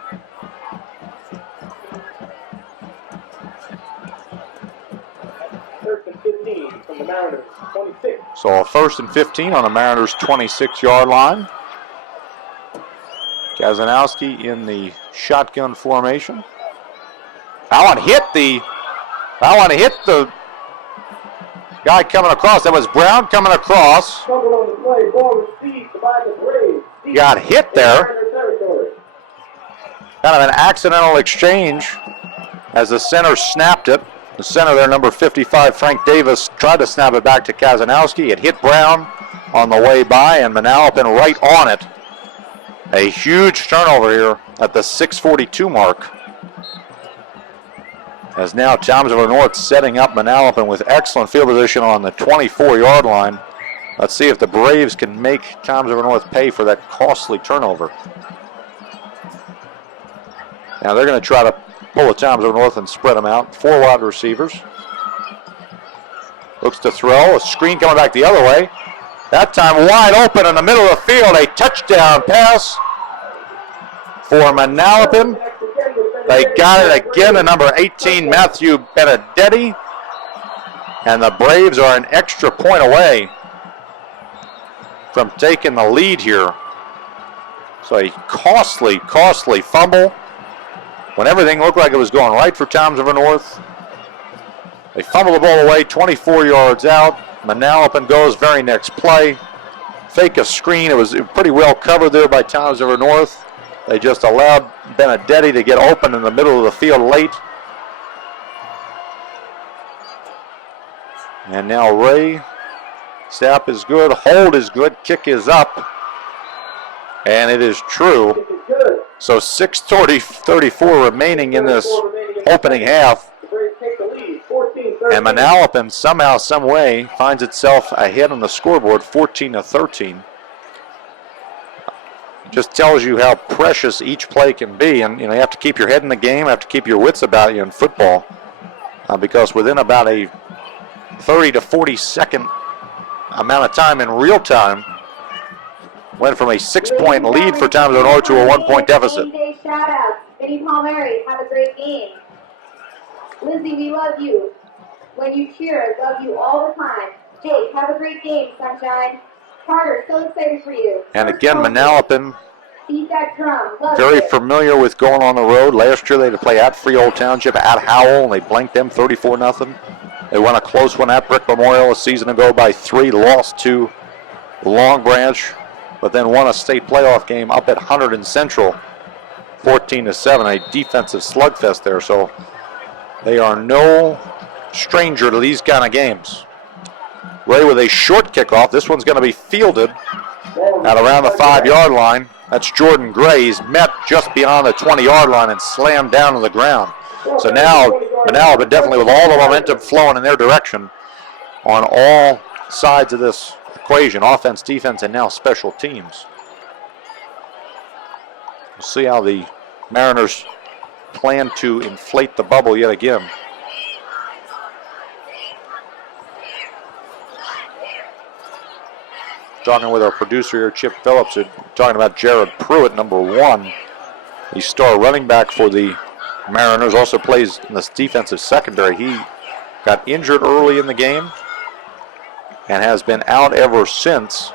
First and 15 from the Mariners, 26. So a first and 15 on the Mariners' 26-yard line. Kazanowski in the shotgun formation. That one hit the guy coming across. That was Brown coming across. Got hit there. Kind of an accidental exchange as the center snapped it. The center there, number 55, Frank Davis, tried to snap it back to Kazanowski. It hit Brown on the way by, and Manalapan right on it. A huge turnover here at the 6:42 mark. As now Toms River North setting up Manalapan with excellent field position on the 24-yard line. Let's see if the Braves can make Toms River North pay for that costly turnover. Now they're going to try to pull the Toms River North and spread them out. 4 wide receivers. Looks to throw. A screen coming back the other way. That time wide open in the middle of the field. A touchdown pass for Manalapan. They got it again to number 18, Matthew Benedetti. And the Braves are an extra point away from taking the lead here. So a costly fumble when everything looked like it was going right for Toms River North. They fumble the ball away 24 yards out. Manalapan goes very next play. Fake a screen. It was pretty well covered there by Toms River North. They just allowed Benedetti to get open in the middle of the field late. And now Ray. Snap is good. Hold is good. Kick is up. And it is true. So 6:34 remaining in this opening half. And Manalapan somehow, some way, finds itself ahead on the scoreboard, 14-13. Just tells you how precious each play can be, and you have to keep your head in the game, you have to keep your wits about you in football, because within about a 30 to 40 second amount of time in real time, went from a 6-point lead for Toms River North to a 1-point deficit. Shout out, Vinny Palmieri, have a great game. Lindsay, we love you. When you cheer, I love you all the time. Jake, have a great game, sunshine. Carter, so excited for you. And again, Manalapan, beat that drum. very familiar with going on the road. Last year they had to play at Freehold Township, at Howell, and they blanked them 34-0. They won a close one at Brick Memorial a season ago by 3, lost to Long Branch, but then won a state playoff game up at Hunterdon Central, 14-7, a defensive slugfest there. So they are no stranger to these kind of games. Ray with a short kickoff. This one's going to be fielded at around the 5-yard line. That's Jordan Gray. He's met just beyond the 20-yard line and slammed down to the ground. So now Manalapan definitely with all the momentum flowing in their direction on all sides of this equation, offense, defense, and now special teams. We'll see how the Mariners plan to inflate the bubble yet again. Talking with our producer here, Chip Phillips, talking about Jared Pruitt, number 1, the star running back for the Mariners, also plays in this defensive secondary. He got injured early in the game and has been out ever since.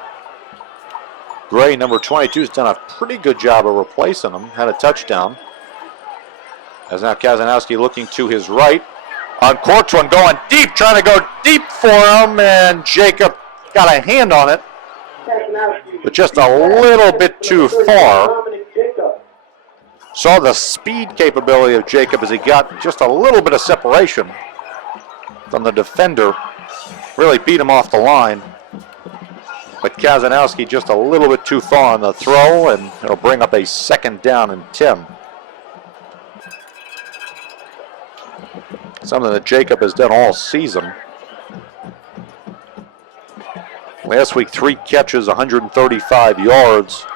Gray, number 22, has done a pretty good job of replacing him. Had a touchdown. As now Kazanowski looking to his right. Uncorks one going deep, trying to go deep for him, and Jacob got a hand on it, but just a little bit too far. Saw the speed capability of Jacob as he got just a little bit of separation from the defender. Really beat him off the line. But Kazanowski just a little bit too far on the throw, and it'll bring up a 2nd down and 10. Something that Jacob has done all season. Last week, 3 catches, 135 yards,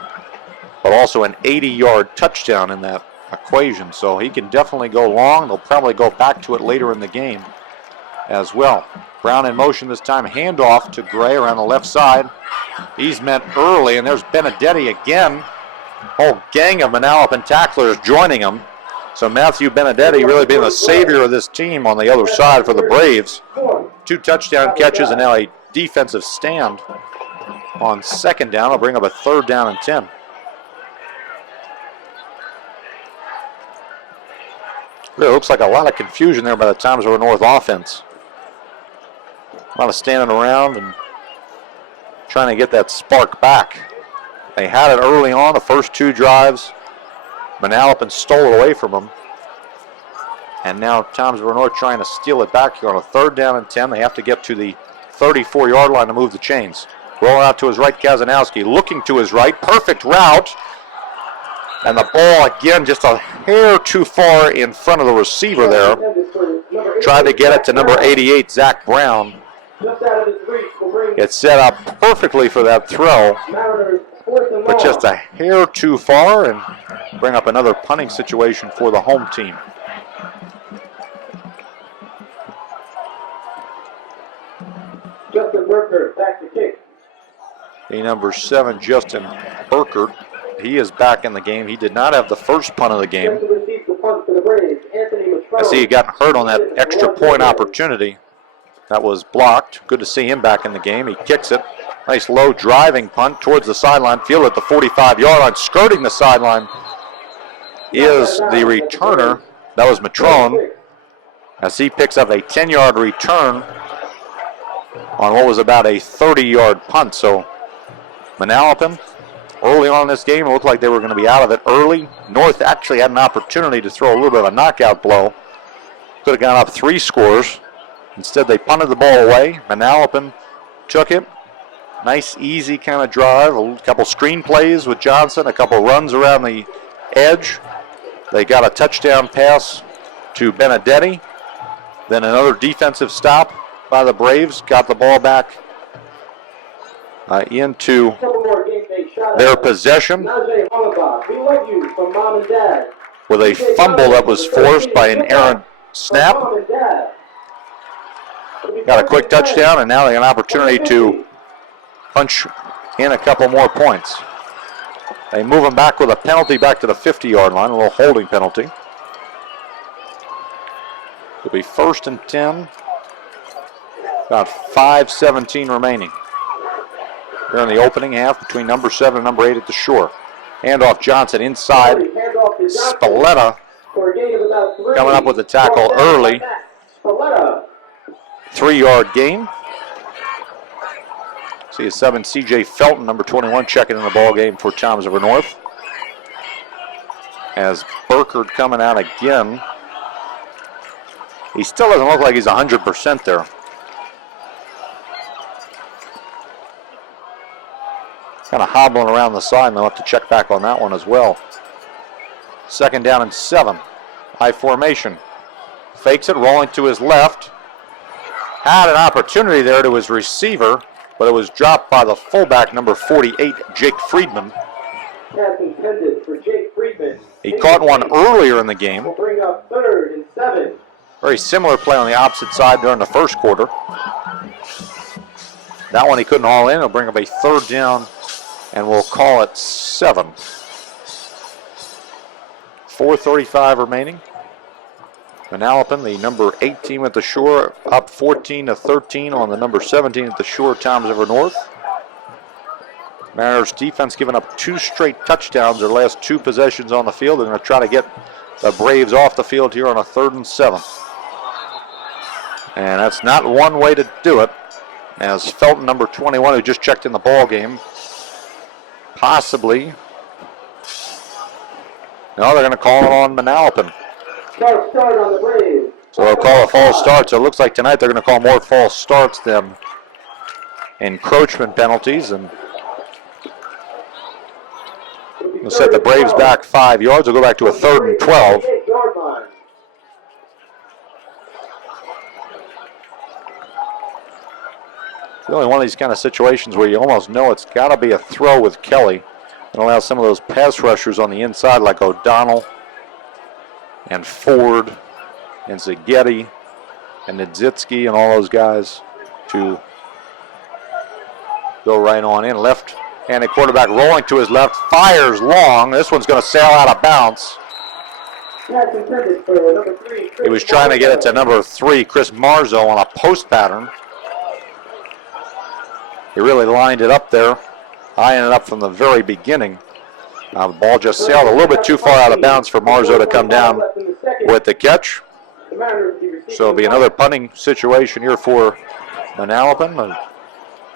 but also an 80-yard touchdown in that equation. So he can definitely go long. They'll probably go back to it later in the game as well. Brown in motion this time. Handoff to Gray around the left side. He's met early, and there's Benedetti again. Whole gang of Manalapan tacklers joining him. So Matthew Benedetti really being the savior of this team on the other side for the Braves. 2 touchdown catches and now a defensive stand on 2nd down. I'll bring up a 3rd down and 10. Really looks like a lot of confusion there by the Toms River North offense. A lot of standing around and trying to get that spark back. They had it early on, the first 2 drives. Manalapan stole it away from them. And now Toms River North trying to steal it back here on a 3rd down and 10. They have to get to the 34-yard line to move the chains. Rolling out to his right, Kazanowski looking to his right. Perfect route. And the ball, again, just a hair too far in front of the receiver there. Tried to get it to number 88, Zach Brown. It's set up perfectly for that throw, but just a hair too far, and bring up another punting situation for the home team. Justin Burkert back to kick. The number 7, Justin Burkert. He is back in the game. He did not have the first punt of the game. I see he got hurt on that extra point opportunity. That was blocked. Good to see him back in the game. He kicks it. Nice low driving punt towards the sideline. Field at the 45-yard line. Skirting the sideline is the returner. That was Matrone. As he picks up a 10-yard return on what was about a 30-yard punt. So Manalapan, early on in this game, it looked like they were going to be out of it early. North actually had an opportunity to throw a little bit of a knockout blow. Could have gone up 3 scores. Instead, they punted the ball away. Manalapan took it. Nice, easy kind of drive. A couple screen plays with Johnson, a couple runs around the edge. They got a touchdown pass to Benedetti. Then another defensive stop by the Braves. Got the ball back into their possession with a fumble that was forced by an errant snap. Got a quick touchdown, and now they have an opportunity to punch in a couple more points. They move them back with a penalty back to the 50-yard line, a little holding penalty. It'll be 1st and 10. About 5:17 remaining. Here in the opening half between number 7 and number 8 at the shore. Handoff Johnson inside. Spalletta coming up with the tackle early. 3-yard gain. See a 7, C.J. Felton, number 21, checking in the ball game for Toms River North. As Burkert coming out again. He still doesn't look like he's 100% there. Kind of hobbling around the side, and they'll have to check back on that one as well. 2nd down and 7. High formation. Fakes it, rolling to his left. Had an opportunity there to his receiver, but it was dropped by the fullback, number 48, Jake Friedman. Pass intended for Jake Friedman. He caught one earlier in the game. Will bring up 3rd and 7. Very similar play on the opposite side during the first quarter. That one he couldn't haul in. He'll bring up a 3rd down, and we'll call it 7. 4:35 remaining. Manalapan, the number 8 team at the Shore, up 14-13 on the number 17 at the Shore, Toms River North. Mariners defense giving up 2 straight touchdowns their last 2 possessions on the field. They're going to try to get the Braves off the field here on a 3rd and 7. And that's not one way to do it, as Felton, number 21, who just checked in the ball game, possibly. No, they're going to call it on Manalapan. Start on the Braves. So they'll call a false start. So it looks like tonight they're going to call more false starts than encroachment penalties. And we'll set the Braves back 5 yards. They'll go back to a 3rd and 12. Really one of these kind of situations where you almost know it's got to be a throw with Kelly and allow some of those pass rushers on the inside like O'Donnell and Ford and Zagetti and Nidzitsky and all those guys to go right on in. Left-handed quarterback rolling to his left, fires long. This one's going to sail out of bounds. He was trying to get it to number 3, Chris Marzo, on a post pattern. He really lined it up there, eyeing it up from the very beginning. The ball just sailed a little bit too far out of bounds for Marzo to come down with the catch. So it'll be another punting situation here for Manalapan. The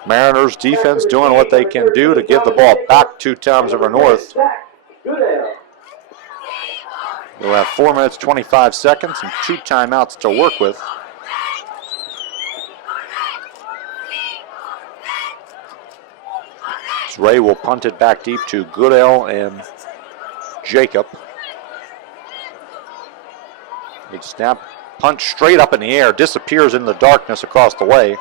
Mariners defense doing what they can do to give the ball back to Toms River North. We'll have 4 minutes, 25 seconds, and 2 timeouts to work with. Ray will punt it back deep to Goodell and Jacob. Big snap, punt straight up in the air, disappears in the darkness across the way,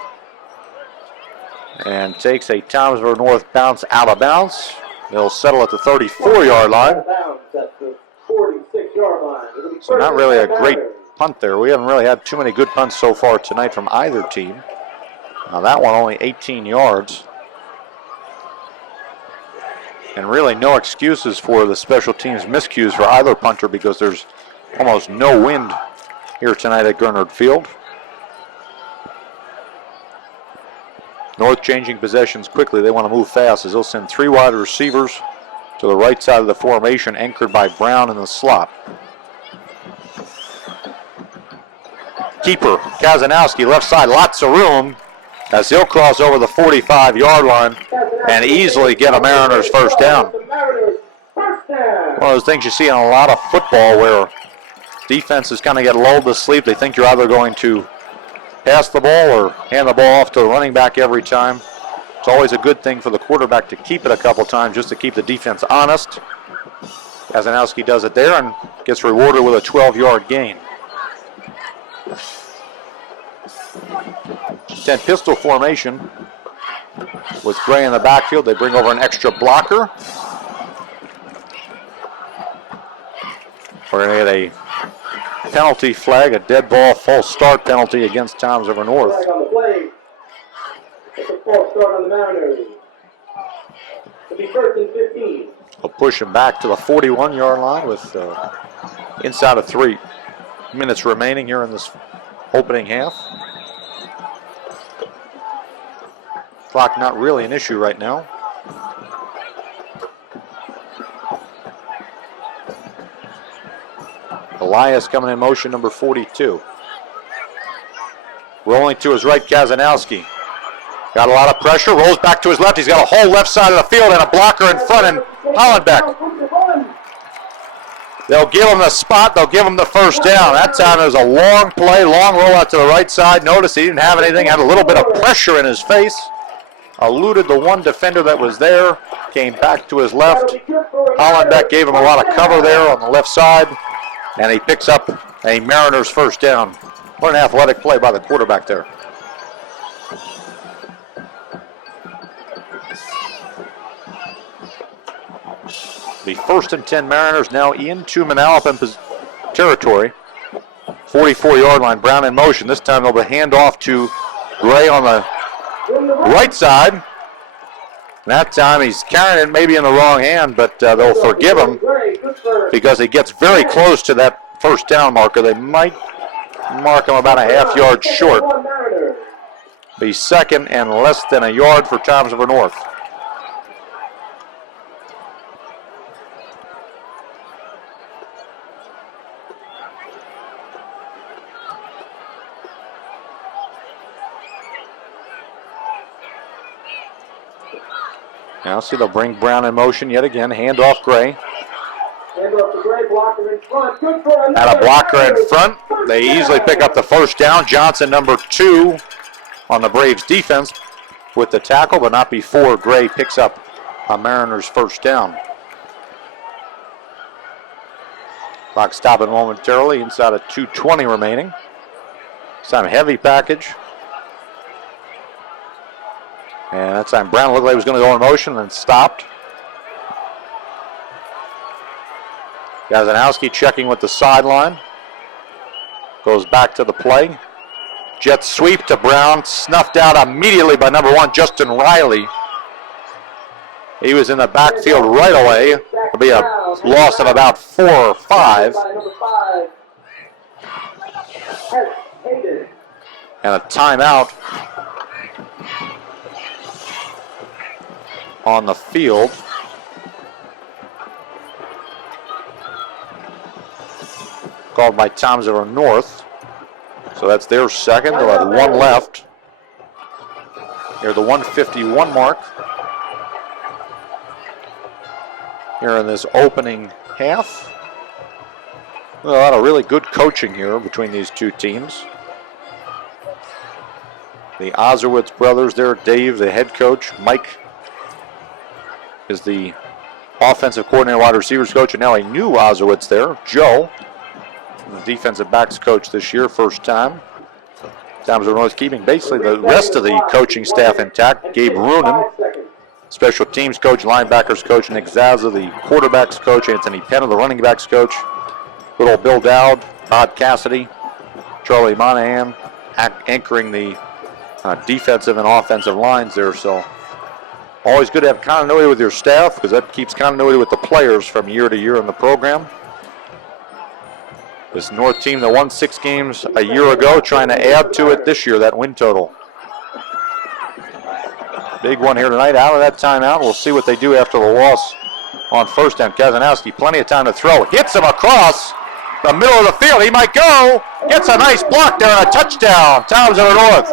and takes a Toms River North bounce out of bounds. They'll settle at the 34-yard line. So not really a great punt there. We haven't really had too many good punts so far tonight from either team. Now that one only 18 yards. And really no excuses for the special teams miscues for either punter because there's almost no wind here tonight at Gernard Field. North changing possessions quickly. They want to move fast as they'll send 3 wide receivers to the right side of the formation, anchored by Brown in the slot. Keeper Kazanowski, left side, lots of room as he'll cross over the 45-yard line and easily get a Mariners first down. One of those things you see in a lot of football where defenses kind of get lulled to sleep. They think you're either going to pass the ball or hand the ball off to the running back every time. It's always a good thing for the quarterback to keep it a couple times just to keep the defense honest. Kazanowski does it there and gets rewarded with a 12-yard gain. 10 pistol formation with Gray in the backfield. They bring over an extra blocker. We're going to get a penalty flag, a dead ball false start penalty against Toms River North. Flag on the play. It's a false start on the Mariners. It'll be 1st and 15. We'll push him back to the 41-yard line with inside of 3 minutes remaining here in this opening half. Clock not really an issue right now. Elias coming in motion, number 42. Rolling to his right, Kazanowski. Got a lot of pressure, rolls back to his left. He's got a whole left side of the field and a blocker in front, and Hollenbeck. They'll give him the spot, they'll give him the first down. That time it was a long play, long roll out to the right side. Notice he didn't have anything, had a little bit of pressure in his face. Eluded the one defender that was there, came back to his left. Hollenbeck gave him a lot of cover there on the left side, and he picks up a Mariners first down. What an athletic play by the quarterback there. The 1st and 10 Mariners now into Manalapan territory. 44-yard line, Brown in motion. This time they'll hand off to Gray on the right side. That time he's carrying it maybe in the wrong hand, but they'll forgive him because he gets very close to that first down marker. They might Mark him about a half-yard short. Be second and less than a yard for Toms River North. Now see they'll bring Brown in motion yet again. Hand off Gray. Hand off to Gray, blocker in front. Good for And a blocker in front. They easily pick up the first down. Johnson, number 2 on the Braves defense with the tackle, but not before Gray picks up a Mariners first down. Clock stopping momentarily inside of 2:20 remaining. Some heavy package. And that time Brown looked like he was going to go in motion and stopped. Gazanowski checking with the sideline. Goes back to the play. Jet sweep to Brown. Snuffed out immediately by number 1, Justin Riley. He was in the backfield right away. It'll be a loss of about 4 or 5. And a timeout on the field. Called by Toms River North. So that's their second. They'll have 1 left. Near the 151 mark. Here in this opening half. A lot of really good coaching here between these two teams. The Ozerwitz brothers there, Dave, the head coach. Mike is the offensive coordinator, wide receivers coach, and now a new Ozerwitz there, Joe, the defensive backs coach this year, first time. Toms River North keeping basically the rest of the coaching staff intact. Gabe Roonen, special teams coach, linebackers coach, Nick Zaza, the quarterbacks coach, Anthony Penna, the running backs coach, good old Bill Dowd, Todd Cassidy, Charlie Monahan, anchoring the defensive and offensive lines there. So always good to have continuity with your staff because that keeps continuity with the players from year to year in the program. This North team that won 6 games a year ago, trying to add to it this year, that win total. Big one here tonight. Out of that timeout, we'll see what they do after the loss on first down. Kazanowski, plenty of time to throw. Hits him across the middle of the field. He might go. Gets a nice block there and a touchdown. Toms River North.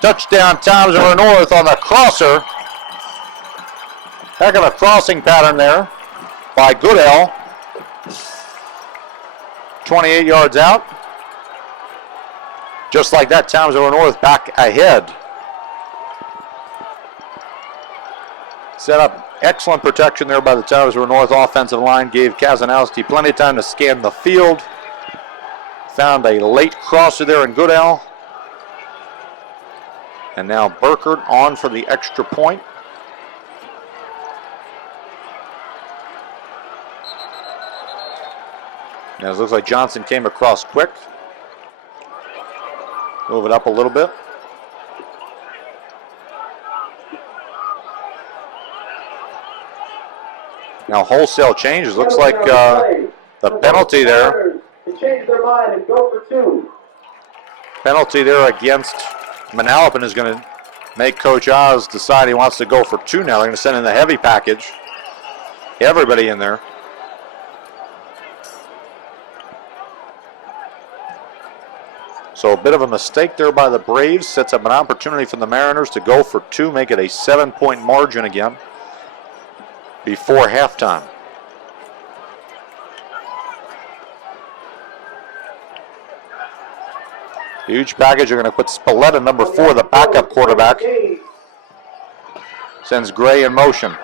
Touchdown, Toms River North on the crosser. Heck of a crossing pattern there by Goodell. 28 yards out. Just like that, Toms River North back ahead. Set up excellent protection there by the Toms River North offensive line. Gave Kazanowski plenty of time to scan the field. Found a late crosser there in Goodell. And now Burkert on for the extra point. Now it looks like Johnson came across quick. Move it up a little bit. Now wholesale changes. Looks like the penalty there. Change their mind and go for 2. Penalty there against Manalapan is going to make Coach Oz decide he wants to go for 2 now. They're going to send in the heavy package. Everybody in there. So a bit of a mistake there by the Braves. Sets up an opportunity for the Mariners to go for 2, make it a 7-point margin again before halftime. Huge package. They're going to put Spalletta, number 4, the backup quarterback. Sends Gray in motion.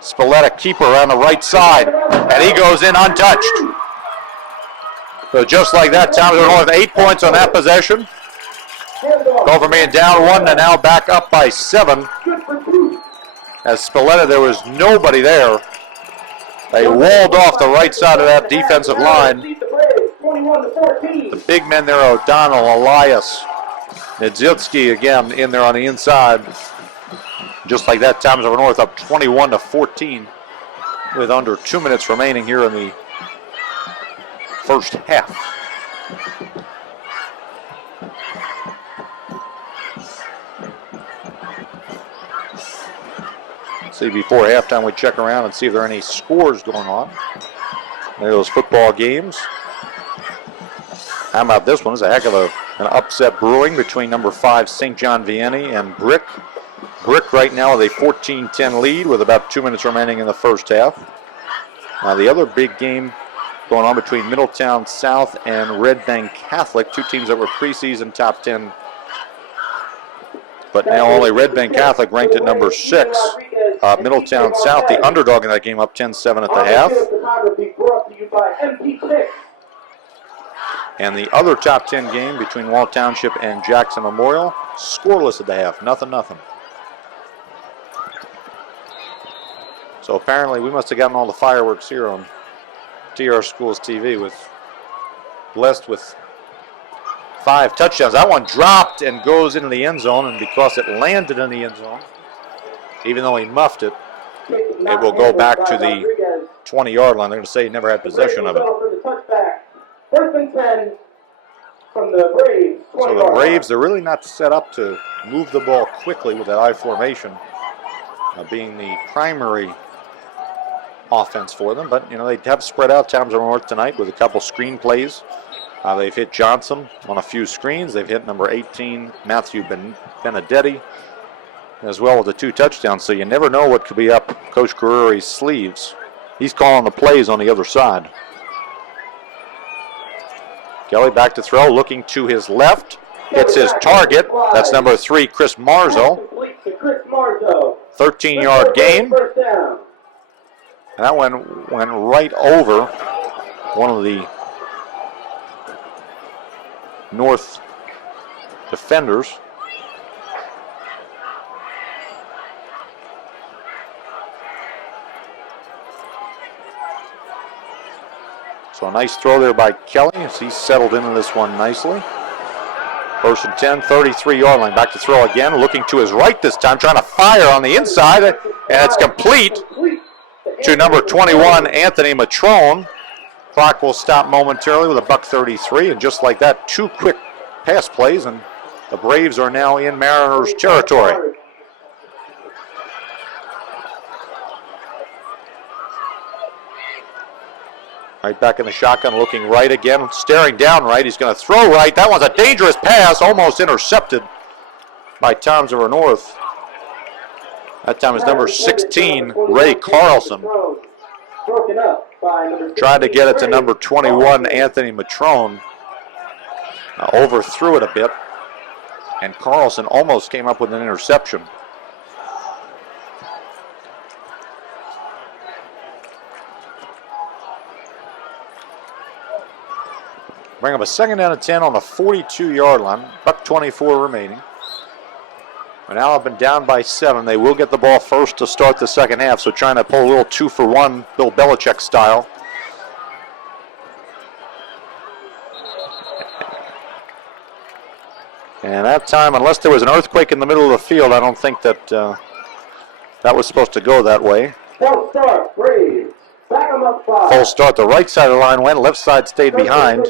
Spalletta, keeper on the right side. And he goes in untouched. So just like that, Toms River North 8 points on that possession. Go from being down 1 to now back up by 7. As Spalletta, there was nobody there. They walled off the right side of that defensive line. The big men there, O'Donnell, Elias, Niedzilski again in there on the inside. Just like that, Toms River North up 21-14 with under 2 minutes remaining here in the first half. See, before halftime, we check around and see if there are any scores going on. There are those football games. How about this one? It's a heck of an upset brewing between number 5 St. John Vianney and Brick. Brick right now with a 14-10 lead with about 2 minutes remaining in the first half. The other big game going on between Middletown South and Red Bank Catholic, two teams that were preseason top 10. But now only Red Bank Catholic ranked at number 6. Middletown South, the underdog in that game, up 10-7 at the half. And the other top 10 game between Wall Township and Jackson Memorial, scoreless at the half, 0-0. So apparently we must have gotten all the fireworks here on TR Schools TV, blessed with 5 touchdowns. That one dropped and goes into the end zone, and because it landed in the end zone, even though he muffed it, it will go back to the 20-yard line. They're going to say he never had possession of it. First and 10 from the Braves. So the Braves, they're really not set up to move the ball quickly with that I formation, being the primary offense for them. But, you know, they have spread out Townsend North tonight with a couple screen plays. They've hit Johnson on a few screens. They've hit number 18, Matthew Benedetti, as well with the 2 touchdowns. So you never know what could be up Coach Guerreri's sleeves. He's calling the plays on the other side. Kelly back to throw, looking to his left. Hits his target. That's number 3, Chris Marzo. 13-yard gain. And that one went right over one of the North defenders. So a nice throw there by Kelly as he settled into this one nicely. First and 10, 33-yard line. Back to throw again, looking to his right this time, trying to fire on the inside, and it's complete to number 21, Anthony Matrone. Clock will stop momentarily with a $1:33, and just like that, 2 quick pass plays, and the Braves are now in Mariners territory. Right back in the shotgun, looking right again, staring down right. He's going to throw right. That one's a dangerous pass, almost intercepted by Townsend North. That time is number 16, Ray Carlson. Tried to get it to number 21, Anthony Matrone. Overthrew it a bit, and Carlson almost came up with an interception. Bring up a 2nd down and 10 on the 42-yard line. $1:24 remaining. Manalapan down by 7. They will get the ball first to start the second half, so trying to pull a little 2-for-1 Bill Belichick style. And that time, unless there was an earthquake in the middle of the field, I don't think that that was supposed to go that way. Full start, Braves. Back 'em up 5. Full start. The right side of the line went, left side stayed behind.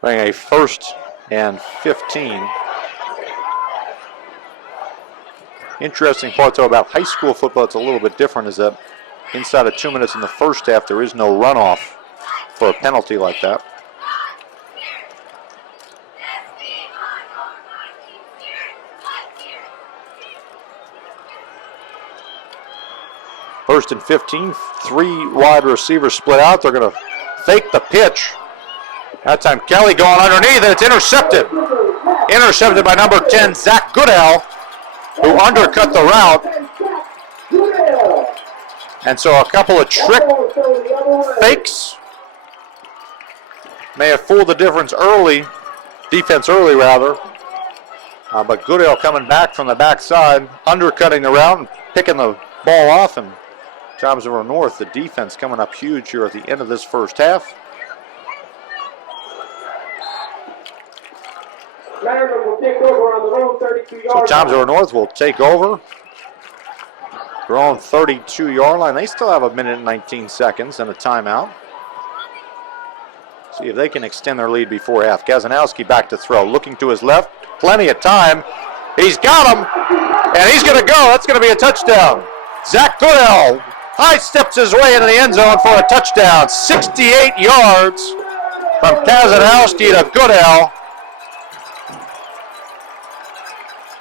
Bring a 1st and 15. Interesting part, though, about high school football, it's a little bit different, is that inside of 2 minutes in the first half, there is no runoff for a penalty like that. First and 15, 3 wide receivers split out. They're going to fake the pitch. That time Kelly going underneath, and it's intercepted. Intercepted by number 10, Zach Goodell, who undercut the route. And so a couple of trick fakes may have fooled the defense early, but Goodell coming back from the backside, undercutting the route and picking the ball off, and Townsend North, the defense coming up huge here at the end of this first half. Mariners will take over on the road, 32 yards. So Townsend North will take over. Their own 32-yard line. They still have a minute and 19 seconds and a timeout. See if they can extend their lead before half. Kazanowski back to throw, looking to his left. Plenty of time. He's got him, and he's going to go. That's going to be a touchdown. Zach Goodell high steps his way into the end zone for a touchdown. 68 yards from Kazanowski to Goodell.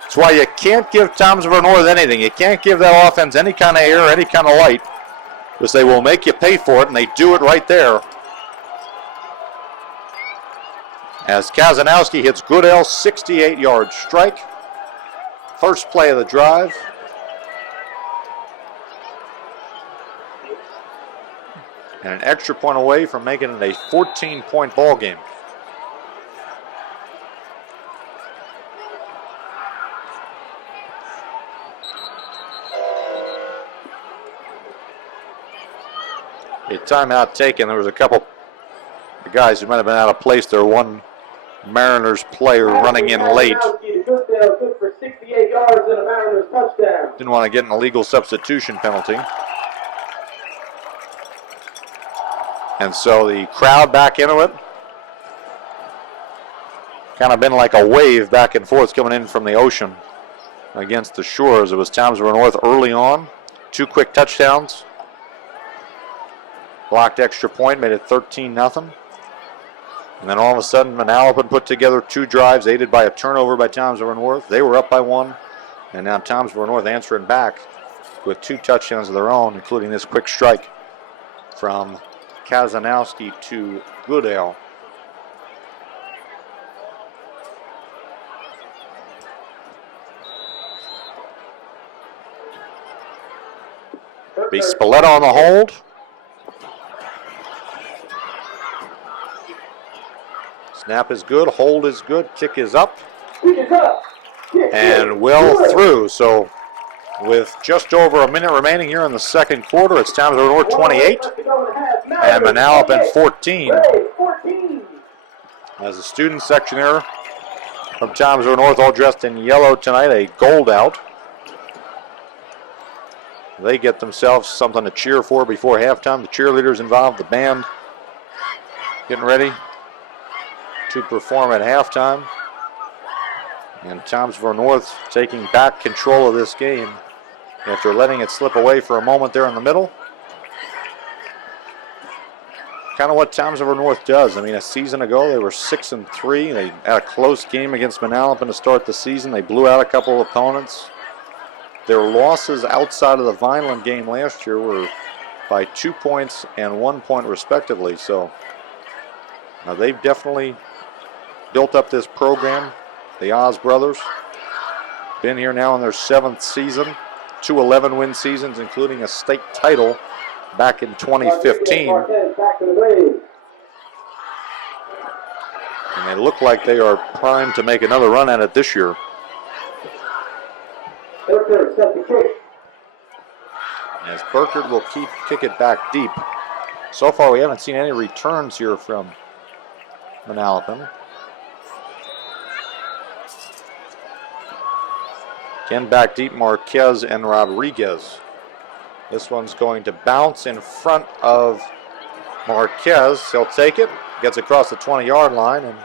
That's why you can't give Thomasville North anything. You can't give that offense any kind of air, any kind of light, because they will make you pay for it, and they do it right there. As Kazanowski hits Goodell's 68-yard strike. First play of the drive. And an extra point away from making it a 14-point ball game. A timeout taken. There was a couple of guys who might have been out of place there. One Mariners player running in late. Good for 68 yards and a Mariners touchdown. Didn't want to get an illegal substitution penalty. And so the crowd back into it. Kind of been like a wave back and forth coming in from the ocean against the shores. It was Thomasville North early on. 2 quick touchdowns. Blocked extra point, made it 13-0. And then all of a sudden, Manalapan put together 2 drives, aided by a turnover by Thomasville North. They were up by 1, and now Thomasville North answering back with 2 touchdowns of their own, including this quick strike from Kazanowski to Goodell. Be Spalletta on the hold. Snap is good, hold is good, kick is up, and well through. So with just over a minute remaining here in the second quarter, it's Thomasville North 28 and Manalapan 14. As the student section here from Thomasville North, all dressed in yellow tonight, a gold out. They get themselves something to cheer for before halftime. The cheerleaders involved, the band getting ready to perform at halftime. And Thomasville North taking back control of this game after letting it slip away for a moment there in the middle. Kind of what Thomasville North does. I mean, a season ago they were 6-3. They had a close game against Manalapan to start the season. They blew out a couple of opponents. Their losses outside of the Vineland game last year were by 2 points and 1 point respectively. So they've definitely built up this program. The Oz brothers been here now in their 7th season, 2 11-win seasons, including a state title back in 2015. And they look like they are primed to make another run at it this year. As Burkert will kick it back deep. So far we haven't seen any returns here from Manalapan. Again, back deep, Marquez and Rodriguez. This one's going to bounce in front of Marquez. He'll take it, gets across the 20-yard line, and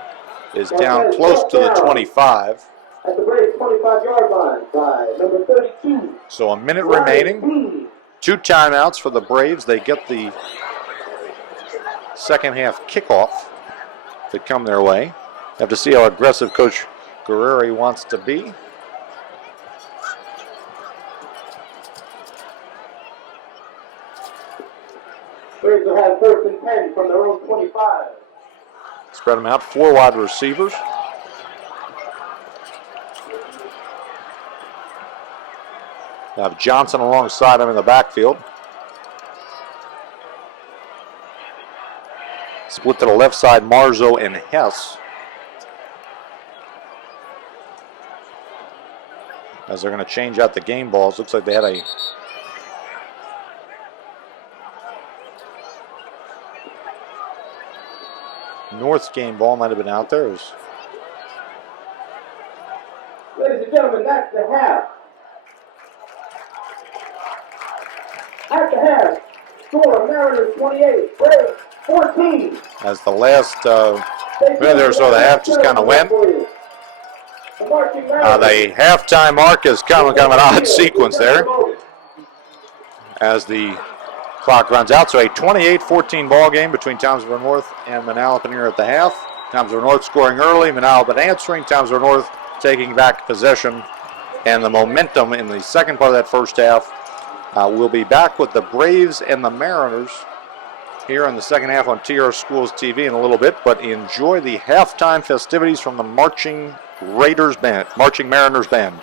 is down close to the 25. At the Braves 25-yard line by number 32. So a minute remaining. 2 timeouts for the Braves. They get the second half kickoff to come their way. Have to see how aggressive Coach Guerreri wants to be. Braves will have 1st and 10 from their own 25. Spread them out, 4 wide receivers. They have Johnson alongside him in the backfield. Split to the left side, Marzo and Hess. As they're going to change out the game balls. Looks like they had a North's game ball might have been out there. Ladies and gentlemen, that's the half. At the half, score Mariners 28, Braves 14. As the last minute or so of the half just kind of went. The halftime mark is kind of an odd sequence there as the clock runs out. So a 28-14 ball game between Townsville North and Manalapan here at the half. Townsville North scoring early, Manalapan answering, Townsville North taking back possession and the momentum in the second part of that first half. We'll be back with the Braves and the Mariners here in the second half on TR Schools TV in a little bit, but enjoy the halftime festivities from the Marching Mariners Band.